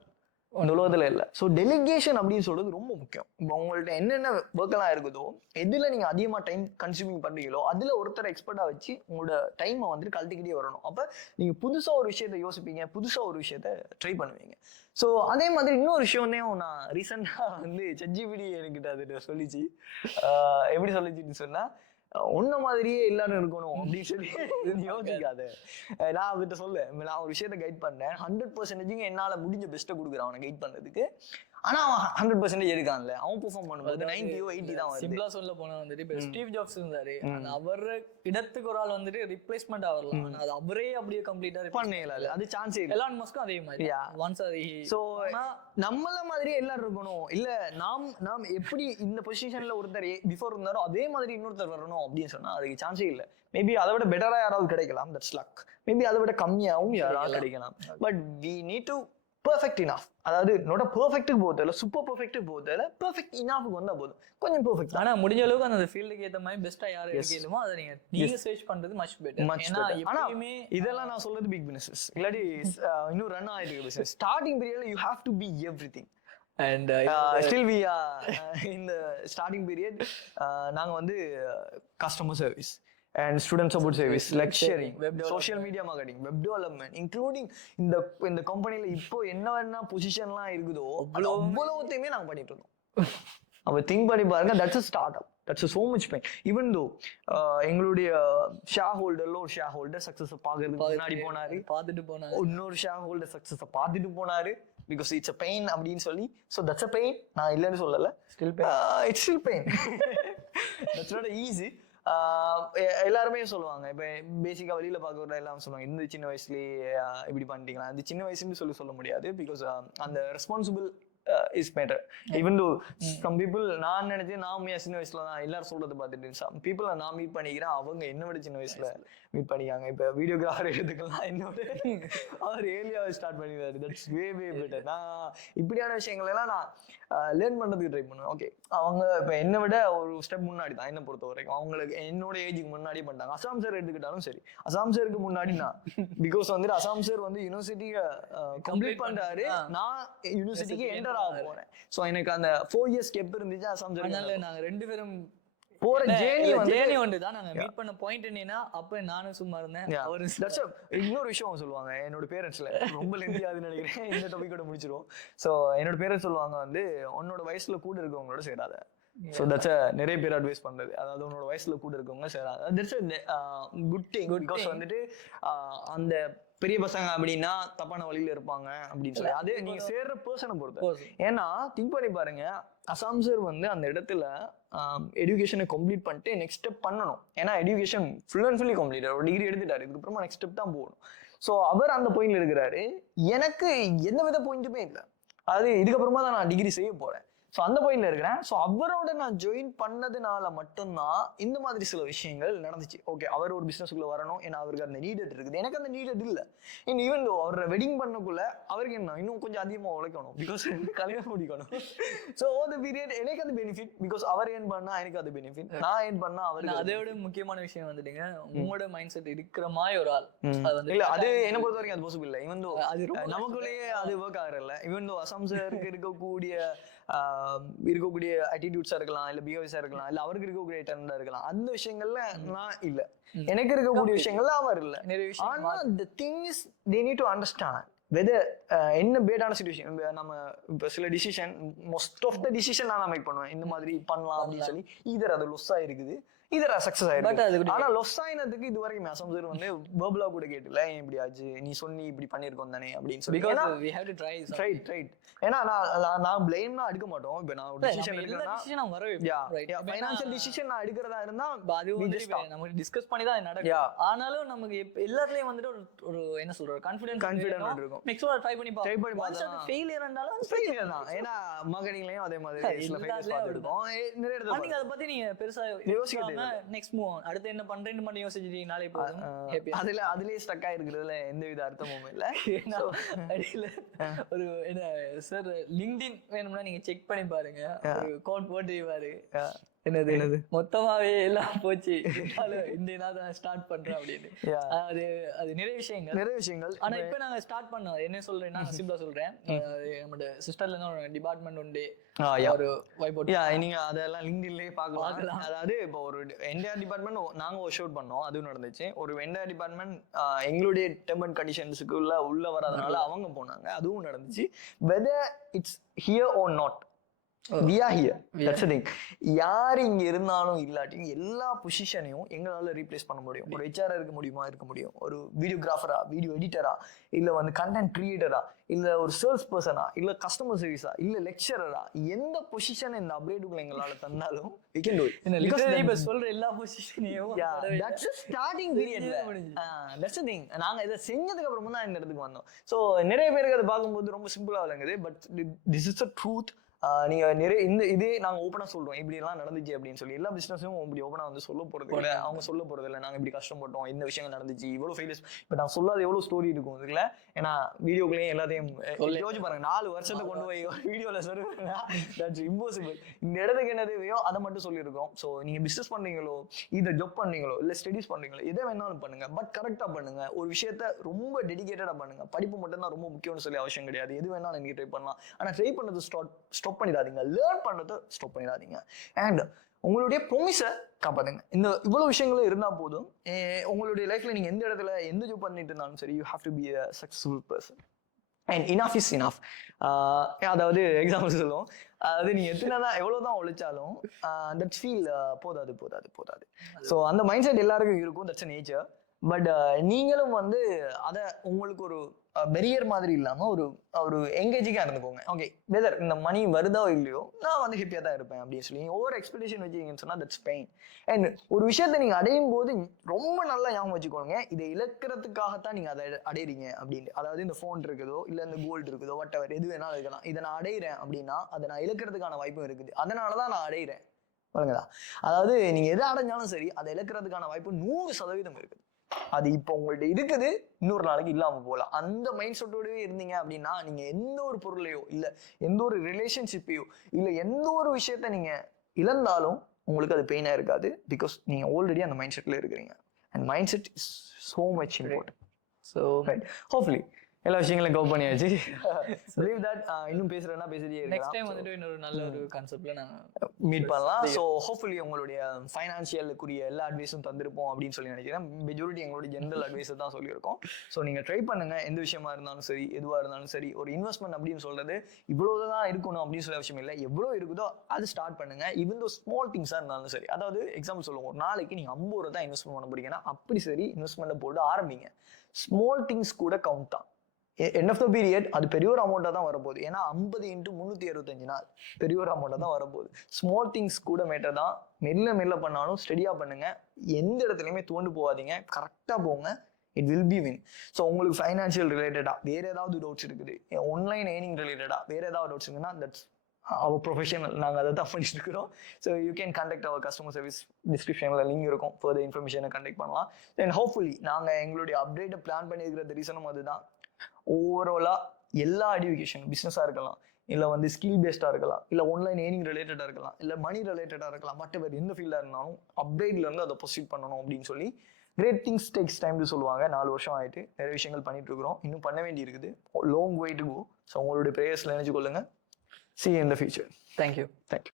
அந்த உலகத்தில் இல்லை. ஸோ டெலிகேஷன் அப்படின்னு சொல்றது ரொம்ப முக்கியம். இப்போ உங்கள்ட்ட என்னென்ன ஒர்க்கெல்லாம் இருக்குதோ, எதில் நீங்கள் அதிகமாக டைம் கன்சியூமிங் பண்ணுறீங்களோ அதில் ஒருத்தரை எக்ஸ்பர்ட்டாக வச்சு உங்களோட டைமை வந்துட்டு கழட்டிக்கிட்டே வரணும். அப்போ நீங்கள் புதுசாக ஒரு விஷயத்தை யோசிப்பீங்க, புதுசாக ஒரு விஷயத்த ட்ரை பண்ணுவீங்க. ஸோ அதே மாதிரி இன்னொரு விஷயம்தையும் நான் ரீசெண்டாக வந்து ChatGPT என்கிட்ட அது சொல்லிச்சு. எப்படி சொல்லிச்சுன்னு சொன்னால், ஒன்ன மாதிரியே எல்லாரும் இருக்கணும் அப்படின்னு சொல்லி யோசிக்காத. நான் அவர்கிட்ட சொல்ல, நான் ஒரு விஷயத்த கைட் பண்ணேன், 100% என்னால முடிஞ்ச பெஸ்ட்டை கொடுக்குறேன் அவனை கைட் பண்றதுக்கு. ஆனா அவன் 100% இருக்கான்ல, அவன் பெர்ஃபார்ம் பண்ணும்போது 90-80 தான் வருது. சிம்பிளா சொல்ல போனா வந்துட்டு இப்போ ஸ்டீவ் ஜாப்ஸ் இருந்தாரு, அவர் இடத்துக்கு ஒரு ஆள் வந்துட்டு ரிப்ளேஸ்மெண்ட் ஆகலாம், ஆனா அது அவரே அப்படியே கம்ப்ளீட்டா பண்ணல, அது சான்ஸ் இல்லை. எலான் மஸ்க்கும் அதே மாதிரி ஒன்ஸ் அது. சோ நம்மள மாதிரியே எல்லாரும் இருக்கணும் இல்ல, நாம் எப்படி இந்த பொசிஷன்ல ஒருத்தர் பிஃபோர் இருந்தாரோ அதே மாதிரி இன்னொருத்தர் வரணும் அப்படின்னு சொன்னா அதுக்கு சான்ஸே இல்லை. மேபி அதை விட பெட்டரா யாராவது கிடைக்கலாம், தட்ஸ் லக். மேபி அதை விட கம்மியாகவும் யாராவது கிடைக்கலாம். But we need to perfect enough. அதாவது நோட பெர்ஃபெக்ட்டுக்கு போகுது இல்லை, சூப்பர் பெர்ஃபெக்ட்டுக்கு போகுது இல்லை, பெர்ஃபெக்ட் இனஃப்க்கு வந்தால் போதும், கொஞ்சம் பெர்ஃபெக்ட். ஆனால் முடிஞ்ச அளவுக்கு அந்த ஃபீல்டுக்கு ஏற்ற மாதிரி பெஸ்ட்டாக யார் கேளுமோ அதை நீங்கள் சர்ச் பண்ணுறது மச் பெட்டர். ஆனால் இதெல்லாம் நான் சொல்றது பிக் பிசினஸ், இல்லாட்டி இன்னும் ரன் ஆகிட்டு இருக்கு பிசினஸ். ஸ்டார்டிங் பீரியட்ல you have to be everything. And still we in the starting period நாங்க வந்து customer service and student support service, lecturing, social media marketing, web development, including இந்த கம்பெனில இப்போ என்ன பொசிஷன்லாம் இருக்குதோ அவ்வளவுத்தையுமே நாங்க பண்ணிட்டு இருந்தோம். அப்ப திங்க் பண்ணி பாருங்க, that's a startup, that's so much pain. Even though எங்களுடைய ஷேர் ஹோல்டர்ல ஒரு ஷேர் ஹோல்டர் சக்சஸ் பாக்குறதுக்கு முன்னாடி பார்த்துட்டு போனாரு, இன்னொரு ஷேர் ஹோல்டர் சக்சஸ் பார்த்துட்டு போனாரு. Because it's a pain அப்படின்னு சொல்லி. So that's a pain. நான் இல்லைன்னு சொல்லல, it's still pain. That's not easy. எல்லாருமே சொல்லுவாங்க, இப்போ பேசிக்காக வெளியில பார்க்கறதா எல்லாம் சொல்லுவாங்க, இந்த சின்ன வயசுலேயே இப்படி பண்ணிட்டீங்களா, அந்த சின்ன வயசுன்னு சொல்ல முடியாது. பிகாஸ் அந்த responsible is better. Even though some people நான் நினைச்சேன் நான் சின்ன வயசுல தான் எல்லாரும் சொல்றது பார்த்துட்டு சம் பீப்புள் நான் மீட் பண்ணிக்கிறேன் அவங்க என்ன விட சின்ன வயசுல மீட் பண்ணிக்காங்க. இப்போ வீடியோகிராஃபர் எடுத்துக்கலாம் என்னோட அவர் ஏலியாவை ஸ்டார்ட் பண்ணிடுறாரு. That's way better. நான் இப்படியான விஷயங்கள் எல்லாம் நான் லேர்ன் பண்றதுக்கு ட்ரை பண்ணுவேன். ஓகே அவங்க இப்போ என்னை விட ஒரு ஸ்டெப் முன்னாடி தான் என்னை பொறுத்த வரைக்கும். அவங்களுக்கு என்னோட ஏஜுக்கு முன்னாடியே பண்ணிட்டாங்க. அசாம் சார் எடுத்துக்கிட்டாலும் சரி, அசாம் சாருக்கு முன்னாடி நான் பிகாஸ் வந்துட்டு அசாம் சார் வந்து யூனிவர்சிட்டியை கம்ப்ளீட் பண்றாரு, நான் யூனிவர்சிட்டிக்கு என்டர் ஆக போறேன். ஸோ எனக்கு அந்த 4 years கேப் இருந்துச்சு அசாம் சார். அதனால நாங்க 2 பேரும் போற ஜேர்னி வந்து தான் நாங்க மீட் பண்ண பாயிண்ட் என்னன்னா அப்ப நானும் சும்மா இருந்தேன். அவரு இன்னொரு விஷயம் சொல்லுவாங்க என்னோட பேரண்ட்ஸ்ல ரொம்ப லெந்தியாதுன்னு நினைக்கிறேன், இந்த டாபிக்கோட முடிச்சிருவோம். ஸோ என்னோட பேரண்ட்ஸ் சொல்லுவாங்க வந்து உன்னோட வயசுல கூட இருக்கவங்களோட சேராத. ஸோ தட்ஸ் நிறைய பேர் அட்வைஸ் பண்றது, அதாவது உன்னோட வயசுல கூட இருக்கவங்க சேராத. That's good thing. பிகாஸ் வந்துட்டு அந்த பெரிய பசங்க அப்படின்னா தப்பான வழியில இருப்பாங்க அப்படின்னு சொல்லி அது நீங்க சேர்ற பர்சனை பொறுத்து. ஏன்னா திங்க் பண்ணி பாருங்க, அசாம் சார் வந்து அந்த இடத்துல எஜுகேஷனை கம்ப்ளீட் பண்ணிட்டு நெக்ஸ்ட் ஸ்டெப் பண்ணணும். ஏன்னா education full and fully complete, ஒரு டிகிரி எடுத்துட்டாரு, இதுக்கப்புறமா நெக்ஸ்ட் ஸ்டெப் தான் போகணும். ஸோ அவர் அந்த பாயிண்ட்ல இருக்கிறாரு, எனக்கு எந்த வித பாயிண்ட்டுமே இல்லை. அது இதுக்கப்புறமா தான் நான் டிகிரி செய்ய போறேன். ஸோ அந்த பாயிண்ட்ல இருக்கிறேன். ஸோ அவரோட நான் ஜாயின் பண்ணதுனால மட்டும்தான் இந்த மாதிரி சில விஷயங்கள் நடந்துச்சு. ஓகே அவர் ஒரு பிசினஸ்க்குள்ள வரணும், ஏன்னா அவருக்கு அந்த நீடட் இருக்குது, எனக்கு அந்த நீடட் இல்லை. ஈவன் அவரை வெட்டிங் பண்ணக்குள்ள அவருக்கு என்ன இன்னும் கொஞ்சம் அதிகமாக உழைக்கணும், பிகாஸ் கல்யாணம் முடிக்கணும். ஸோ அந்த பீரியட் எனக்கு அது பெனிஃபிட், பிகாஸ் அவர் ஏர்ன் பண்ணா எனக்கு அது பெனிஃபிட், நான் ஏர்ன் பண்ணா அவருக்கு. அதை விட முக்கியமான விஷயம் வந்துட்டுங்க, உங்களோட மைண்ட் செட் இருக்கிற மாதிரி ஒரு ஆள் அது வந்து இல்ல, அது என்ன பொறுத்த வரைக்கும் அது பாசிபிள் இல்லை. ஈவன் தோ அது நமக்குள்ளேயே அது ஒர்க் ஆகல. ஈவன் தோ அசாம் சாருக்கு இருக்கக்கூடிய அட்டிடியூட்ஸா இருக்கலாம், இல்ல பிஹேவியர்ஸா இருக்கலாம், இல்ல அவருக்கு இருக்கக்கூடிய டேலண்டா இருக்கலாம், அந்த விஷயங்கள்ல நான் இல்ல, எனக்கு இருக்கக்கூடிய விஷயங்கள்ல அவர் இல்ல. ஆனா the thing is they need to understand whether என்ன பேடான சிச்சுவேஷன். நம்ம இப்போ சில decision, most of the decision நான் மேக் பண்ணுவேன், இந்த மாதிரி பண்ணலாம் அப்படின்னு சொல்லி. இதர் அது லொஸ்ஸா இருக்குது, இதர் சக்சஸ் ஆயிருக்கு. ஆனா லொஸ் ஆயினதுக்கு இது வரைக்கும் அசாம் சார் வந்து வெர்பலா கூட கேட்டல, ஏன் இப்படி ஆச்சு, நீ சொன்னி இப்படி பண்ணிருக்கோம் தானே அப்படின்னு சொல்லி. ஏன்னா நான் பிளேம்னா எடுக்க மாட்டோம். இப்போ நான் ஒரு டிசிஷன் எடுக்கிறேன்னா ஃபைனான்சியல் டிசிஷன் நான் எடுக்கிறதா இருந்தா நம்ம டிஸ்கஸ் பண்ணி தான் நடக்கும். ஆனாலும் நமக்கு எல்லாத்துலயும் வந்துட்டு ஒரு என்ன சொல்ற கான்ஃபிடன்ட் இருக்கும். மேக்ஸிமம் ட்ரை பண்ணி பார்த்தா ஃபெயிலியர் இருந்தாலும் ஃபெயிலியர் தான். ஏன்னா மார்க்கெட்டிங்லயும் அதே மாதிரி சில ஃபெயிலியர்ஸ் பார்த்துருக்கோம். நிறைய இடத்துல நீங்க அதை பத்தி நீங்க பெருசா யோசிக்காம நெக்ஸ்ட் மூவ் ஆன், அடுத்து என்ன பண்றேன்னு மட்டும் யோசிச்சிட்டு நாளை போதும். அதுலயே ஸ்டக் ஆயிருக்கிறதுல எந்தவித அர்த்தமும் இல்லை. அடியில ஒரு என்ன சார் லிங்க்டின் வேணும்னா நீங்க செக் பண்ணி பாருங்க, ஒரு கோட் போட்டுவாரு, என்னது மொத்தமாவே எல்லாம் போச்சு இந்த நாள் ஸ்டார்ட் பண்றேன் அப்படின்னு. அது நிறைய விஷயங்கள். ஆனா இப்ப நாங்க ஸ்டார்ட் பண்ணோம். என்ன சொல்றேன்னா சிம்பிளா சொல்றேன், நம்மளோட சிஸ்டர்ல இருந்து ஒரு டிபார்ட்மெண்ட் உண்டு, ஒரு வைபோட் நீங்க அதெல்லாம் லிங்க்டின்லயே பார்க்கலாம். அதாவது இப்போ ஒரு என்டையர் டிபார்ட்மெண்ட் நாங்க ஒரு ஷூட் பண்ணோம், அதுவும் நடந்துச்சு. ஒரு என்டையர் டிபார்ட்மெண்ட் எங்களுடைய டெர்ம் அண்ட் கண்டிஷன்ஸுக்கு உள்ள வராதனால அவங்க போனாங்க, அதுவும் நடந்துச்சு. Whether it's here or not, we are here. That's the thing. யார் இங்க இருந்தாலும் இல்லாட்டியும் எல்லா பொசிஷனையும் எங்களால ரீப்ளேஸ் பண்ண முடியும். ஒரு ஹெச்ஆர் இருக்க முடியும், ஒரு வீடியோகிராஃபரா, வீடியோ எடிட்டரா, இல்ல வந்து கண்டென்ட் கிரியேட்டரா, இல்ல ஒரு சேல்ஸ் பர்சனா, இல்ல கஸ்டமர் சர்வீஸா, இல்ல லெக்சரரா, எந்த பொசிஷன் இந்த அப்டேட்டுக்குள்ள எங்களால தந்தாலும் we can do it. இப்ப சொல்ற எல்லா பொசிஷனையும் that's a starting period. That's the thing. நாங்க இதை செஞ்சதுக்கு அப்புறமா தான் இந்த இடத்துக்கு வந்தோம். ஸோ நிறைய பேருக்கு அதை பார்க்கும்போது ரொம்ப சிம்பிளா விளங்குது, but this is the truth. நீங்க நிறைய இதே நாங்க ஓப்பனா சொல்றோம் இப்படி எல்லாம் நடந்துச்சு அப்படின்னு சொல்லி. எல்லா பிசினஸும் இப்படி ஓப்பனா வந்து சொல்ல போறது இல்லை, அவங்க சொல்ல போறது இல்லை. நாங்க இப்படி கஷ்டப்பட்டோம், இந்த விஷயங்கள் நடந்துச்சு, இவ்வளவு ஃபெயிலியர்ஸ். பட் நான் சொல்லாத எவ்வளவு ஸ்டோரி இருக்கும் இதுல. ஏன்னா வீடியோக்குள்ளேயும் எல்லாத்தையும் யோசிச்சு பாருங்க, 4 வருஷத்தை கொண்டு போய் வீடியோல சொல்லுவாங்க, தட்ஸ் இம்பாசிபிள். இந்த இடத்துக்கு என்ன தேவையோ அதை மட்டும் சொல்லியிருக்கோம். ஸோ நீங்க பிசினஸ் பண்றீங்களோ, இதை ஜாப் பண்றீங்களோ, இல்ல ஸ்டடிஸ் பண்றீங்களோ, எதை வேணாலும் பண்ணுங்க, பட் கரெக்டா பண்ணுங்க. ஒரு விஷயத்த ரொம்ப டெடிகேட்டடா பண்ணுங்க. படிப்பு மட்டும் தான் ரொம்ப முக்கியம்னு சொல்லி அவசியம் கிடையாது. எது வேணாலும் நீங்க ட்ரை பண்ணலாம். ஆனா ட்ரை பண்ணது ஸ்டாப் பண்ணிடாதீங்க, லேர்ன் பண்ணதை ஸ்டாப் பண்ணிடாதீங்க. அண்ட் உங்களுடைய ப்ராமிஸை காப்பாத்துங்க. இந்த இவ்வளவு விஷயங்களும் இருந்தா போதும். உங்களுடைய லைஃப்ல நீங்க எந்த இடத்துல எந்த ஜாப் பண்ணிட்டு இருந்தாலும் சரி, you have to be a successful person. And enough is enough. அதாவது எக்ஸாம்பிள் சொல்லுவோம், அதாவது நீங்க எத்தனைதான் எவ்வளவுதான் உழைச்சாலும் தட் ஃபீல் போதாது. ஸோ அந்த மைண்ட் செட் எல்லாருக்கும் இருக்கும். That's nature. பட் நீங்களும் வந்து அதை உங்களுக்கு ஒரு பெரியர் மாதிரி இல்லாமல் ஒரு ஒரு எங்கேஜிங்காக இருந்துக்கோங்க. ஓகே வெதர் இந்த மணி வருதோ இல்லையோ நான் வந்து ஹாப்பியாக தான் இருப்பேன் அப்படின்னு சொல்லி ஓவர் எக்ஸ்பெக்டேஷன் வச்சுக்கிங்கன்னு சொன்னால் தட்ஸ் பெயின். அண்ட் ஒரு விஷயத்தை நீங்கள் அடையும் போது ரொம்ப நல்லா ஞாபகம் வச்சுக்கோங்க, இதை இழக்கிறதுக்காகத்தான் நீங்கள் அதை அடையிறீங்க அப்படின்ட்டு. அதாவது இந்த ஃபோன் இருக்குதோ இல்லை இந்த கோல்டு இருக்குதோ whatever எது வேணாலும் இருக்கலாம், இதை நான் அடையிறேன் அப்படின்னா அதை நான் இழக்கிறதுக்கான வாய்ப்பும் இருக்குது. அதனால தான் நான் அடையிறேன் பாருங்களா. அதாவது நீங்கள் எதை அடைஞ்சாலும் சரி அதை இழக்கிறதுக்கான வாய்ப்பு 100% இருக்குது. அது இப்போ உங்கள்ட்ட இருக்குது, இன்னொரு நாளைக்கு இல்லாம போகலாம். அந்த மைண்ட் செட்டோடவே இருந்தீங்க அப்படின்னா நீங்க எந்த ஒரு பொருளையோ இல்ல எந்த ஒரு ரிலேஷன்ஷிப்பையோ இல்ல எந்த ஒரு விஷயத்த நீங்க இழந்தாலும் உங்களுக்கு அது பெயினா இருக்காது. பிகாஸ் நீங்க ஆல்ரெடி அந்த மைண்ட் செட்ல இருக்கிறீங்க. And mind set is so much important. So hopefully எல்லா விஷயங்களையும் கவர் பண்ணியாச்சு. பிலீவ் தட் இன்னும் பேசுறேன்னா பேசிட்டே இருக்கலாம். நெக்ஸ்ட் டைம் வந்துட்டு இன்னொரு நல்ல ஒரு கான்செப்ட்ல நாங்க மீட் பண்ணலாம். ஸோ ஹோப்ஃபுல்லி உங்களுடைய ஃபைனான்ஷியலுக்குரிய எல்லா அட்வைஸும் தந்திருப்போம் அப்படின்னு சொல்லி நினைக்கிறேன். மெஜாரிட்டி எங்களுடைய ஜென்ரல் அட்வைஸை தான் சொல்லியிருக்கோம். ஸோ நீங்கள் ட்ரை பண்ணுங்க, எந்த விஷயமா இருந்தாலும் சரி எதுவாக இருந்தாலும் சரி. ஒரு இன்வெஸ்ட்மெண்ட் அப்படின்னு சொல்றது இவ்வளோதான் இருக்கணும் அப்படின்னு சொல்ல விஷயம் இல்லை. எவ்வளோ இருக்குதோ அது ஸ்டார்ட் பண்ணுங்க. ஈவன் தோ ஸ்மால் திங்ஸாக இருந்தாலும் சரி. அதாவது எக்ஸாம்பிள் சொல்லுவோம், ஒரு நாளைக்கு நீங்கள் 50 ரூபா தான் இன்வெஸ்ட்மெண்ட் பண்ண போறீங்கன்னா அப்படி சரி இன்வெஸ்ட்மெண்ட்டை போட்டு ஆரம்பிங்க. ஸ்மால் திங்ஸ் கூட கவுண்ட் தான். எண்ட் ஆஃப் த பீரியட் அது பெரிய ஒரு அமௌண்ட்டாக தான் வரப்போகுது. ஏன்னா 50 × 365 நாள் பெரிய ஒரு அமௌண்ட்டாக தான் வரப்போகுது. ஸ்மால் திங்ஸ் கூட மேட்டர் தான். மெல்ல பண்ணாலும் ஸ்டடியாக பண்ணுங்க. எந்த இடத்துலையுமே தோண்டு போகாதீங்க, கரெக்டாக போங்க. It will be win. So உங்களுக்கு ஃபைனான்ஷியல் ரிலேட்டடாக வேறு ஏதாவது டவுட்ஸ் இருக்குது, ஆன்லைன் ஏர்னிங் ரிலேட்டடாக வேறு ஏதாவது டவுட்ஸ் இருக்குன்னா தட்ஸ் அவர் ப்ரொஃபஷனல், நாங்கள் அதை தான் பண்ணிட்டு இருக்கிறோம். So you can contact our customer service, டிஸ்கிரிப்ஷனில் லிங்க் இருக்கும், ஃபர்தர் இன்ஃபர்மேஷனை கான்டாக்ட் பண்ணலாம். தென் ஹோப்ஃபுல்லி நாங்கள் எங்களுடைய அப்டேட்டை பிளான் பண்ணியிருக்கிற ரீசனும் அதுதான். ஓவராலாக எல்லா எஜுகேஷன், பிஸ்னஸாக இருக்கலாம், இல்லை வந்து ஸ்கில் பேஸ்டாக இருக்கலாம், இல்லை ஆன்லைன் ஏர்னிங் ரிலேட்டடாக இருக்கலாம், இல்லை மணி ரிலேட்டடாக இருக்கலாம், whatever எந்த ஃபீல்டாக இருந்தாலும் அப்டேட்லேருந்து அதை ப்ரொசீட் பண்ணணும் அப்படின்னு சொல்லி கிரேட் திங்ஸ் டேக்ஸ் டைம்னு சொல்லுவாங்க. 4 வருஷம் ஆகிட்டு நிறைய விஷயங்கள் பண்ணிட்டு இருக்கிறோம். இன்னும் பண்ண வேண்டி இருக்குது. Long way to go. So உங்களுடைய ப்ரேயர்ஸில் நினைச்சு கொள்ளுங்க. See you in the future. Thank you. Thank you.